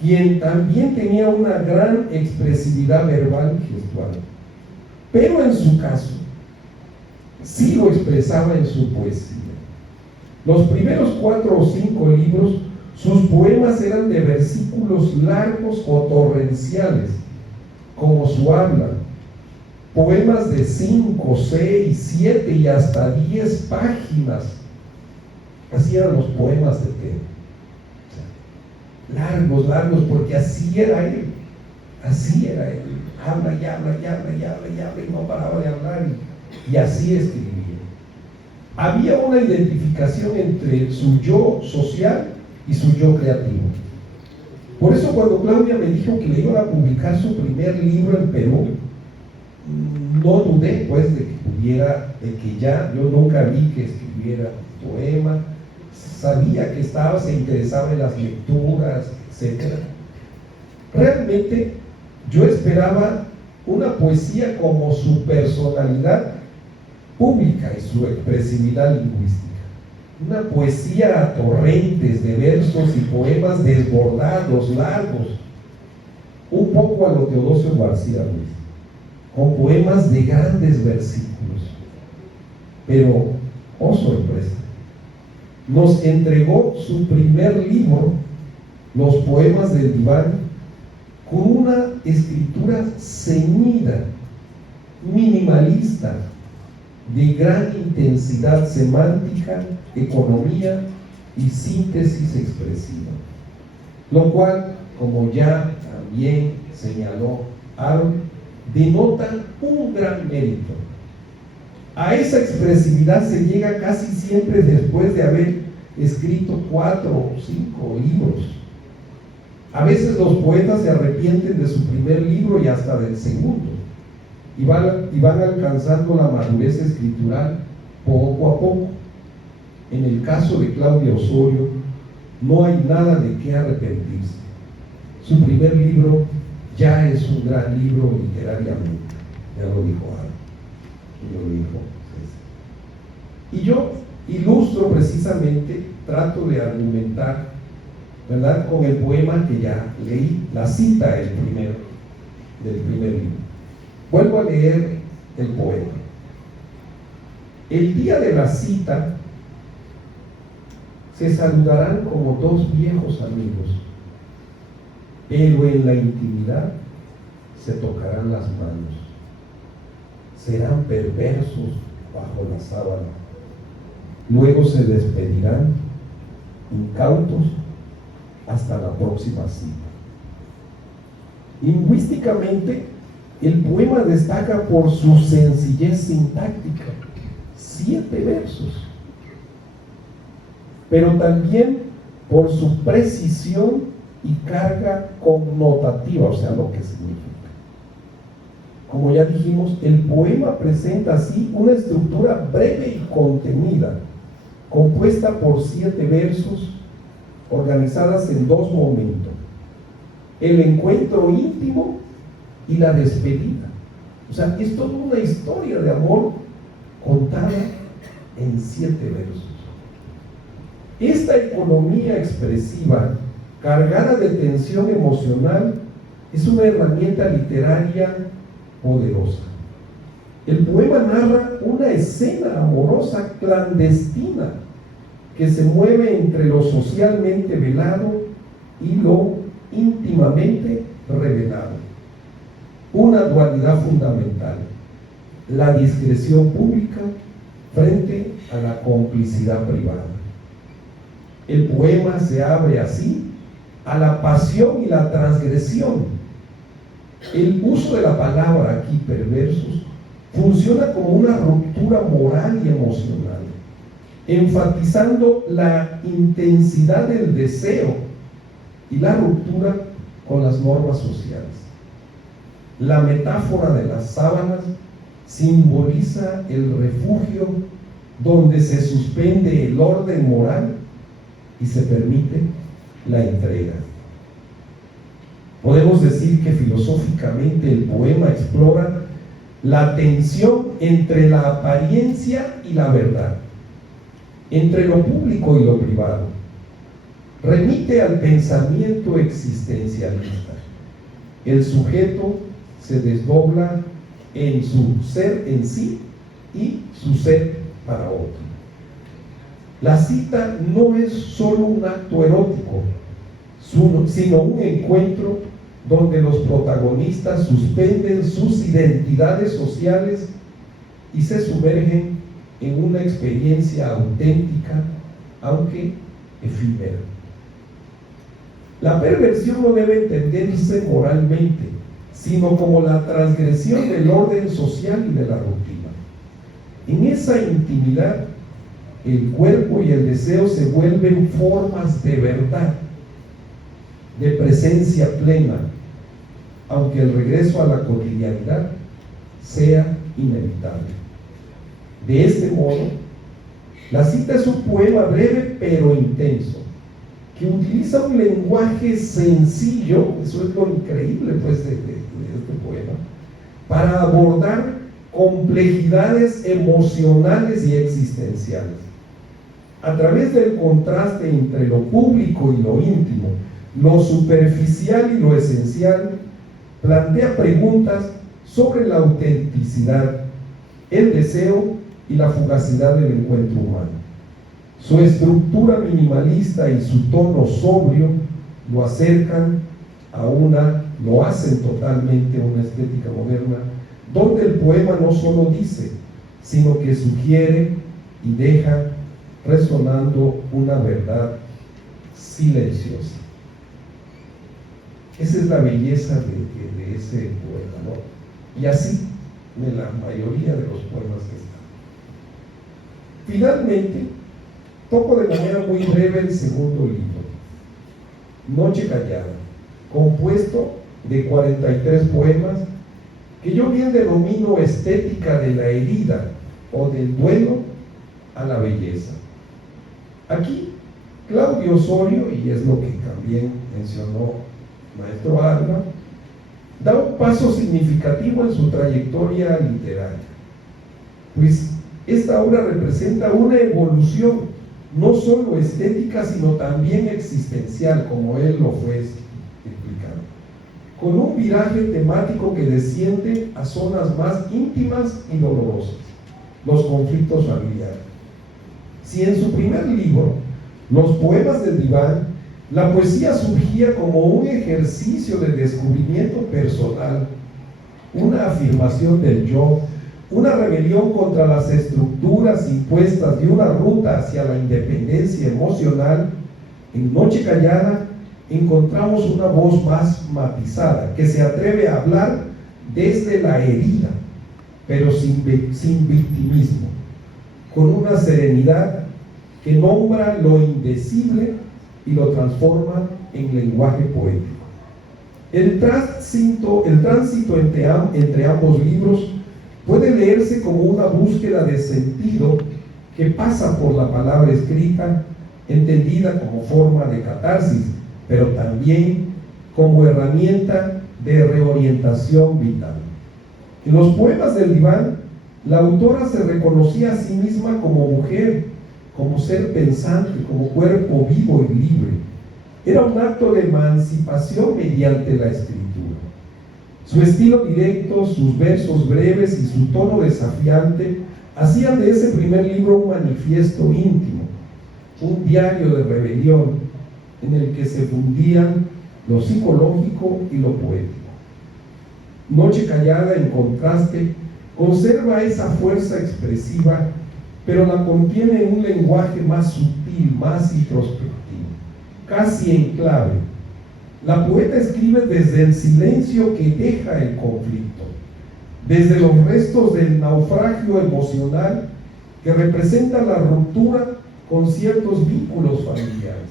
quien también tenía una gran expresividad verbal y gestual, pero en su caso sí lo expresaba en su poesía. Los primeros 4 o 5 libros, sus poemas eran de versículos largos o torrenciales, como su habla, poemas de 5, 6, 7 y hasta 10 páginas. Así eran los poemas de Teo. Largos, porque así era él. Habla y habla y no paraba de hablar y así escribía. Había una identificación entre su yo social y su yo creativo. Por eso cuando Claudia me dijo que le iban a publicar su primer libro en Perú, no dudé pues de que yo nunca vi que escribiera poema, sabía que se interesaba en las lecturas, etc. Realmente yo esperaba una poesía como su personalidad pública y su expresividad lingüística. Una poesía a torrentes de versos y poemas desbordados, largos, un poco a lo Teodosio García Ruiz, con poemas de grandes versículos. Pero, oh sorpresa, nos entregó su primer libro, Los Poemas del Diván, con una escritura ceñida, minimalista, de gran intensidad semántica, economía y síntesis expresiva, lo cual, como ya también señaló Aaron, denota un gran mérito. A esa expresividad se llega casi siempre después de haber escrito 4 o 5 libros. A veces los poetas se arrepienten de su primer libro y hasta del segundo, y van alcanzando la madurez escritural poco a poco. En el caso de Claudia Osorio, no hay nada de qué arrepentirse. Su primer libro ya es un gran libro literariamente, ya lo dijo Ana, y lo dijo César. Y yo ilustro precisamente, trato de argumentar, ¿verdad?, con el poema que ya leí, la cita del primer libro. Vuelvo a leer el poema. El día de la cita se saludarán como 2 viejos amigos, pero en la intimidad se tocarán las manos. Serán perversos bajo la sábana. Luego se despedirán incautos, hasta la próxima cita. Lingüísticamente, el poema destaca por su sencillez sintáctica, 7 versos, pero también por su precisión y carga connotativa, o sea, lo que significa. Como ya dijimos, el poema presenta así una estructura breve y contenida, compuesta por 7 versos, organizadas en 2 momentos: el encuentro íntimo y la despedida. O sea, es toda una historia de amor contada en 7 versos. Esta economía expresiva, cargada de tensión emocional, es una herramienta literaria poderosa. El poema narra una escena amorosa clandestina que se mueve entre lo socialmente velado y lo íntimamente revelado. Una dualidad fundamental: la discreción pública frente a la complicidad privada. El poema se abre así a la pasión y la transgresión. El uso de la palabra aquí, perversos, funciona como una ruptura moral y emocional, enfatizando la intensidad del deseo y la ruptura con las normas sociales. La metáfora de las sábanas simboliza el refugio donde se suspende el orden moral y se permite la entrega. Podemos decir que filosóficamente el poema explora la tensión entre la apariencia y la verdad, entre lo público y lo privado. Remite al pensamiento existencialista. El sujeto se desdobla en su ser en sí y su ser para otro. La cita no es solo un acto erótico, sino un encuentro donde los protagonistas suspenden sus identidades sociales y se sumergen en una experiencia auténtica, aunque efímera. La perversión no debe entenderse moralmente, sino como la transgresión del orden social y de la rutina. En esa intimidad, el cuerpo y el deseo se vuelven formas de verdad, de presencia plena, aunque el regreso a la cotidianidad sea inevitable. De este modo, la cita es un poema breve pero intenso, que utiliza un lenguaje sencillo, eso es lo increíble pues de este poema, para abordar complejidades emocionales y existenciales. A través del contraste entre lo público y lo íntimo, lo superficial y lo esencial, plantea preguntas sobre la autenticidad, el deseo y la fugacidad del encuentro humano. Su estructura minimalista y su tono sobrio lo acercan lo hacen totalmente una estética moderna, donde el poema no solo dice, sino que sugiere y deja resonando una verdad silenciosa. Esa es la belleza de ese poema, ¿no? Y así de la mayoría de los poemas que están. Finalmente, toco de manera muy breve el segundo libro, Noche Callada, compuesto de 43 poemas que yo bien denomino estética de la herida o del duelo a la belleza. Aquí, Claudio Osorio, y es lo que también mencionó Maestro Alba, da un paso significativo en su trayectoria literaria, pues esta obra representa una evolución no solo estética, sino también existencial, como él lo fue explicando, con un viraje temático que desciende a zonas más íntimas y dolorosas, los conflictos familiares. Si en su primer libro, Los poemas del diván, la poesía surgía como un ejercicio de descubrimiento personal, una afirmación del yo, una rebelión contra las estructuras impuestas de una ruta hacia la independencia emocional, En Noche Callada encontramos una voz más matizada, que se atreve a hablar desde la herida, pero sin victimismo, con una serenidad que nombra lo indecible y lo transforma en lenguaje poético. El tránsito entre ambos libros puede leerse como una búsqueda de sentido que pasa por la palabra escrita, entendida como forma de catarsis, pero también como herramienta de reorientación vital. En los poemas del diván, la autora se reconocía a sí misma como mujer, como ser pensante, como cuerpo vivo y libre. Era un acto de emancipación mediante la escritura. Su estilo directo, sus versos breves y su tono desafiante hacían de ese primer libro un manifiesto íntimo, un diario de rebelión en el que se fundían lo psicológico y lo poético. Noche Callada, en contraste, conserva esa fuerza expresiva, pero la contiene en un lenguaje más sutil, más introspectivo, casi en clave. La poeta escribe desde el silencio que deja el conflicto, desde los restos del naufragio emocional que representa la ruptura con ciertos vínculos familiares.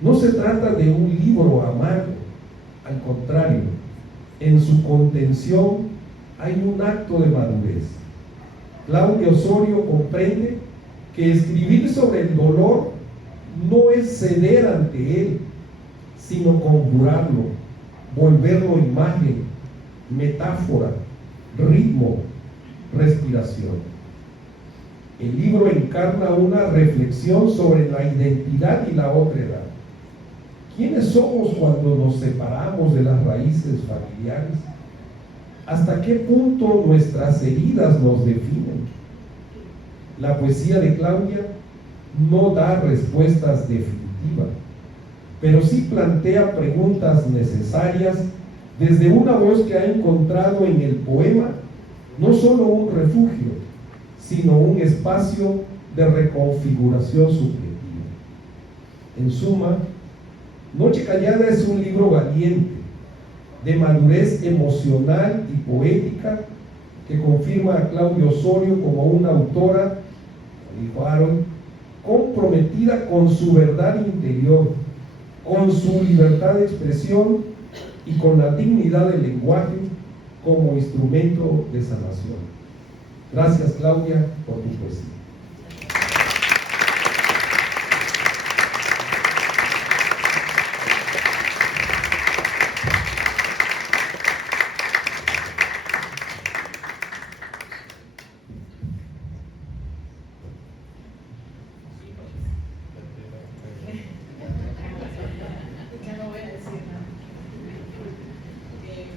No se trata de un libro amargo, al contrario, en su contención hay un acto de madurez. Claudia Osorio comprende que escribir sobre el dolor no es ceder ante él, sino conjurarlo, volverlo imagen, metáfora, ritmo, respiración. El libro encarna una reflexión sobre la identidad y la otredad. ¿Quiénes somos cuando nos separamos de las raíces familiares? ¿Hasta qué punto nuestras heridas nos definen? La poesía de Claudia no da respuestas definitivas, pero sí plantea preguntas necesarias desde una voz que ha encontrado en el poema no solo un refugio, sino un espacio de reconfiguración subjetiva. En suma, Noche Callada es un libro valiente, de madurez emocional y poética, que confirma a Claudia Osorio como una autora, dijo Harold, comprometida con su verdad interior, con su libertad de expresión y con la dignidad del lenguaje como instrumento de sanación. Gracias, Claudia, por tu poesía.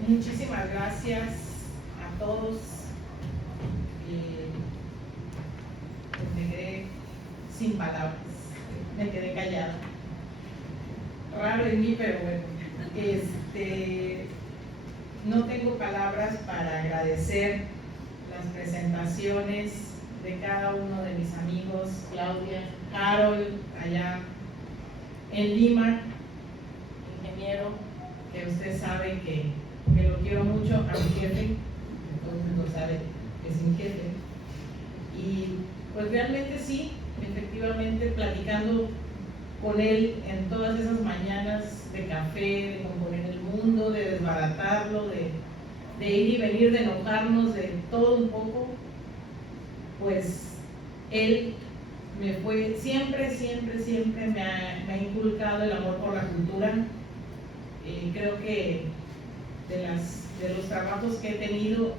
Muchísimas gracias a todos. Me quedé sin palabras, me quedé callada. Raro en mí, pero bueno. No tengo palabras para agradecer las presentaciones de cada uno de mis amigos, Claudia, Harold, allá en Lima, ingeniero, que usted sabe que lo quiero mucho, a mi jefe, que todo el mundo sabe que es mi jefe. Y pues realmente sí, efectivamente, platicando con él en todas esas mañanas de café, de componer el mundo, de desbaratarlo, de ir y venir, de enojarnos, de todo un poco, pues él me fue, siempre me ha inculcado el amor por la cultura. Creo que de los trabajos que he tenido,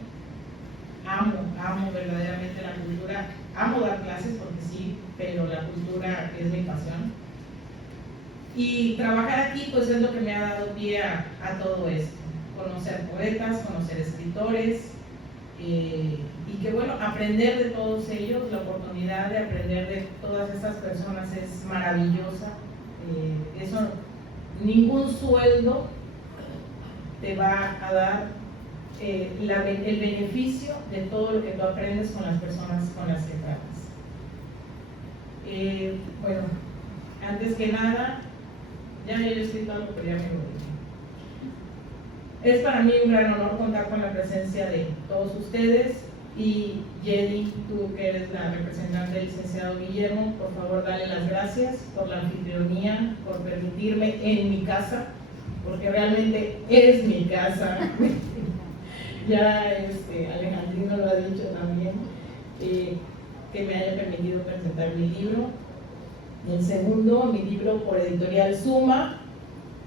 amo verdaderamente la cultura, amo dar clases porque sí, pero la cultura es mi pasión. Y trabajar aquí pues es lo que me ha dado pie a todo esto, conocer poetas, conocer escritores, y que bueno, aprender de todos ellos, la oportunidad de aprender de todas estas personas es maravillosa. Eso, ningún sueldo te va a dar el beneficio de todo lo que tú aprendes con las personas con las que tratas. Bueno, antes que nada, ya me he escrito algo, pero ya me lo dije. Es para mí un gran honor contar con la presencia de todos ustedes. Y Jenny, tú que eres la representante del licenciado Guillermo, por favor dale las gracias por la anfitrionía, por permitirme en mi casa, porque realmente es mi casa. Ya Alejandrino lo ha dicho también, que me haya permitido presentar mi libro. Y el segundo, mi libro por editorial Suma,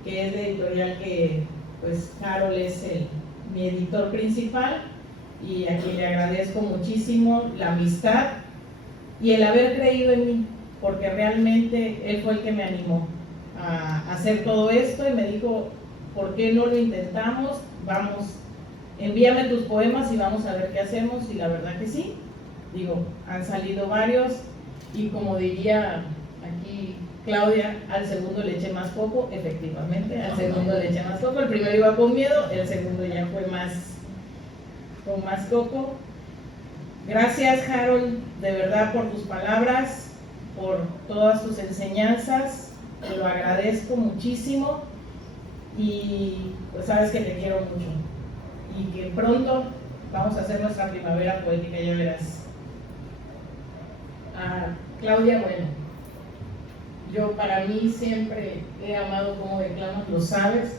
que es la editorial que pues Harold es mi editor principal, y a quien le agradezco muchísimo la amistad y el haber creído en mí, porque realmente él fue el que me animó a hacer todo esto y me dijo, ¿por qué no lo intentamos? Vamos, envíame tus poemas y vamos a ver qué hacemos. Y la verdad que sí, digo, han salido varios y como diría aquí Claudia, al segundo le eché más coco. Efectivamente, al segundo le eché más coco. El primero iba con miedo, el segundo ya fue con más coco. Gracias, Harold, de verdad, por tus palabras, por todas tus enseñanzas, te lo agradezco muchísimo y pues sabes que te quiero mucho y que pronto vamos a hacer nuestra primavera poética, ya verás. Claudia, bueno, yo para mí siempre he amado cómo declamas, lo sabes,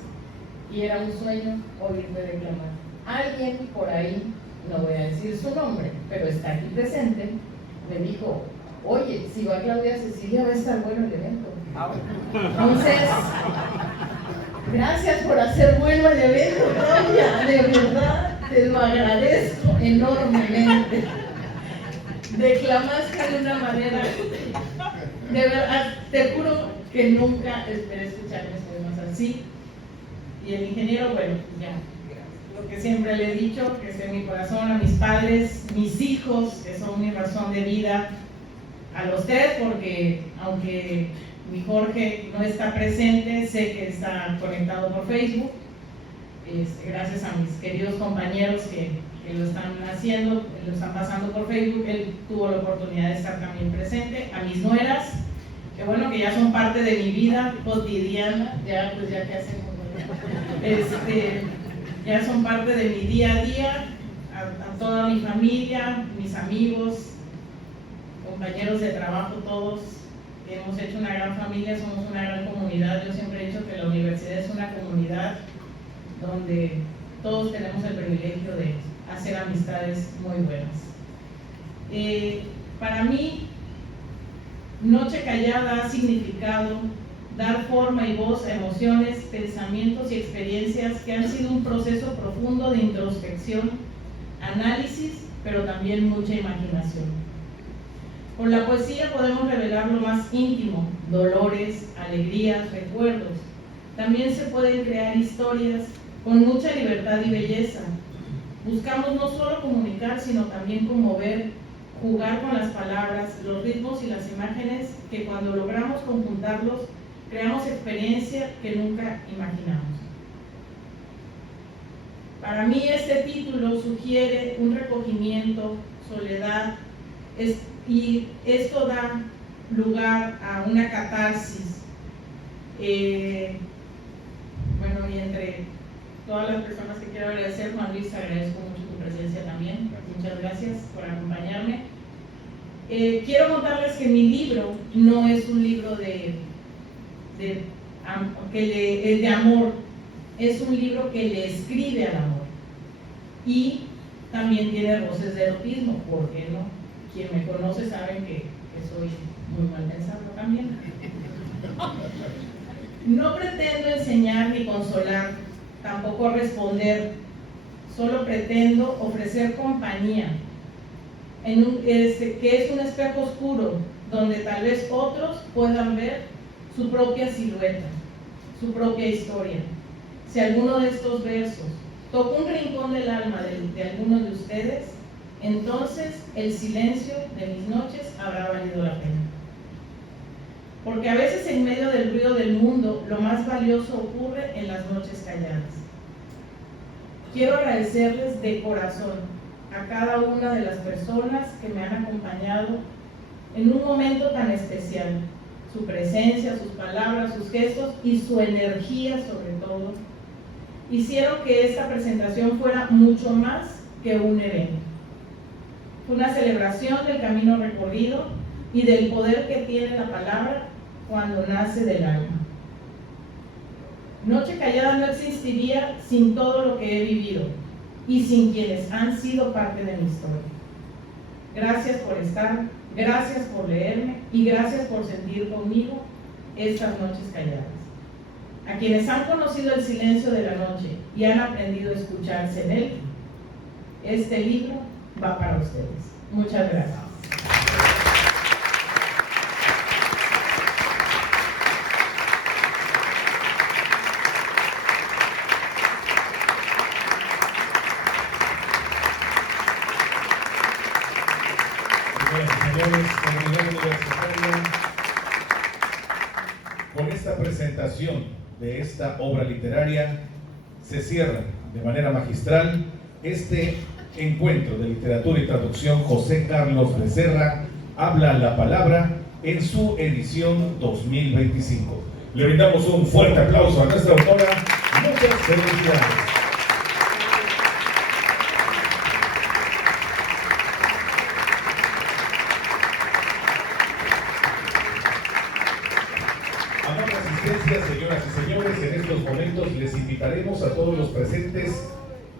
y era un sueño oírte declamar. Alguien por ahí, no voy a decir su nombre, pero está aquí presente, me dijo, oye, si va Claudia Cecilia va a estar bueno el evento. Entonces, gracias por hacer bueno el evento, Claudia, de verdad te lo agradezco enormemente. Declamaste de una manera, de verdad, te juro que nunca esperé escuchar mis poemas así. Y el ingeniero, bueno, ya, lo que siempre le he dicho, que esté en mi corazón, a mis padres, mis hijos, que son mi razón de vida, a los tres, porque aunque mi Jorge no está presente, sé que está conectado por Facebook, gracias a mis queridos compañeros que lo están haciendo, lo están pasando por Facebook, él tuvo la oportunidad de estar también presente, a mis nueras, que bueno, que ya son parte de mi vida cotidiana, ya pues ya que hacemos, ya son parte de mi día a día, a toda mi familia, mis amigos, compañeros de trabajo, todos hemos hecho una gran familia, somos una gran comunidad. Yo siempre he dicho que la universidad es una comunidad donde todos tenemos el privilegio de hacer amistades muy buenas. Para mí, Noche Callada ha significado dar forma y voz a emociones, pensamientos y experiencias que han sido un proceso profundo de introspección, análisis, pero también mucha imaginación. Con la poesía podemos revelar lo más íntimo, dolores, alegrías, recuerdos. También se pueden crear historias con mucha libertad y belleza. Buscamos no solo comunicar, sino también conmover, jugar con las palabras, los ritmos y las imágenes que cuando logramos conjuntarlos, creamos experiencias que nunca imaginamos. Para mí este título sugiere un recogimiento, soledad, y esto da lugar a una catarsis. Bueno, y entre todas las personas que quiero agradecer, Juan Luis, agradezco mucho tu presencia también. Muchas gracias por acompañarme. Quiero contarles que mi libro no es un libro de amor, es un libro que le escribe al amor. Y también tiene roces de erotismo, ¿por qué no? Quien me conoce sabe que soy muy mal pensado también. No pretendo enseñar ni consolar, tampoco responder, solo pretendo ofrecer compañía, que es un espejo oscuro donde tal vez otros puedan ver su propia silueta, su propia historia. Si alguno de estos versos toca un rincón del alma de alguno de ustedes, entonces el silencio de mis noches habrá valido la pena. Porque a veces en medio del ruido del mundo, lo más valioso ocurre en las noches calladas. Quiero agradecerles de corazón a cada una de las personas que me han acompañado en un momento tan especial, su presencia, sus palabras, sus gestos y su energía sobre todo, hicieron que esta presentación fuera mucho más que un evento. Fue una celebración del camino recorrido y del poder que tiene la palabra cuando nace del alma. Noche Callada no existiría sin todo lo que he vivido y sin quienes han sido parte de mi historia. Gracias por estar, gracias por leerme y gracias por sentir conmigo estas noches calladas. A quienes han conocido el silencio de la noche y han aprendido a escucharse en él, este libro va para ustedes. Muchas gracias. Señores, comunidad universitaria, con esta presentación de esta obra literaria se cierra de manera magistral este encuentro de literatura y traducción José Carlos Becerra habla la palabra en su edición 2025. Le brindamos un fuerte aplauso a nuestra autora. Muchas felicidades. Amable asistencia, señoras y señores, en estos momentos les invitaremos a todos los presentes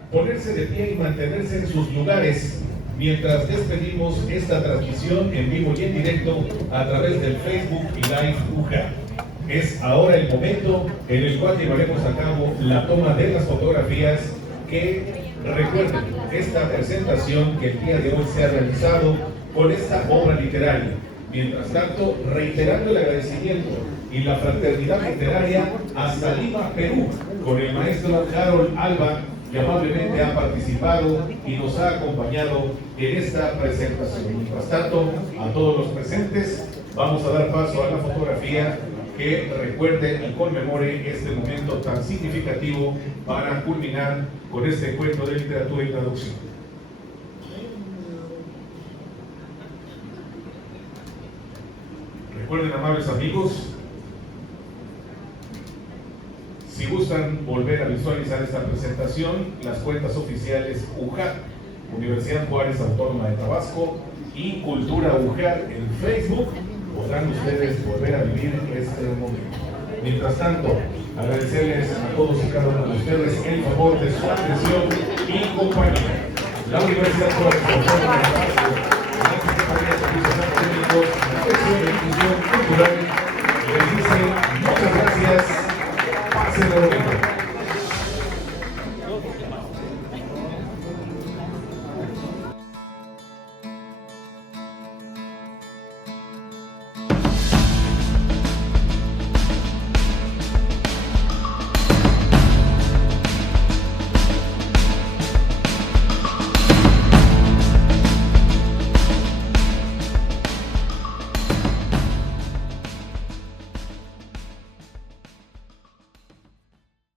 a ponerse de pie y mantenerse en sus lugares mientras despedimos esta transmisión en vivo y en directo a través del Facebook Live UJA. Es ahora el momento en el cual llevaremos a cabo la toma de las fotografías que recuerden esta presentación que el día de hoy se ha realizado con esta obra literaria. Mientras tanto, reiterando el agradecimiento y la fraternidad literaria hasta Lima, Perú, con el maestro Harold Alba, que amablemente ha participado y nos ha acompañado en esta presentación. Mientras tanto, a todos los presentes, vamos a dar paso a la fotografía que recuerde y conmemore este momento tan significativo para culminar con este encuentro de literatura y traducción. Recuerden, amables amigos, si gustan volver a visualizar esta presentación, las cuentas oficiales UJAT, Universidad Juárez Autónoma de Tabasco, y Cultura UJAT en Facebook, podrán ustedes volver a vivir este momento. Mientras tanto, agradecerles a todos y cada uno de ustedes el favor de su atención y compañía. La Universidad Juárez Autónoma de Tabasco, la Secretaría de Servicios Académicos, la Dirección de Difusión Cultural, les dice muchas gracias. Pásenlo bien.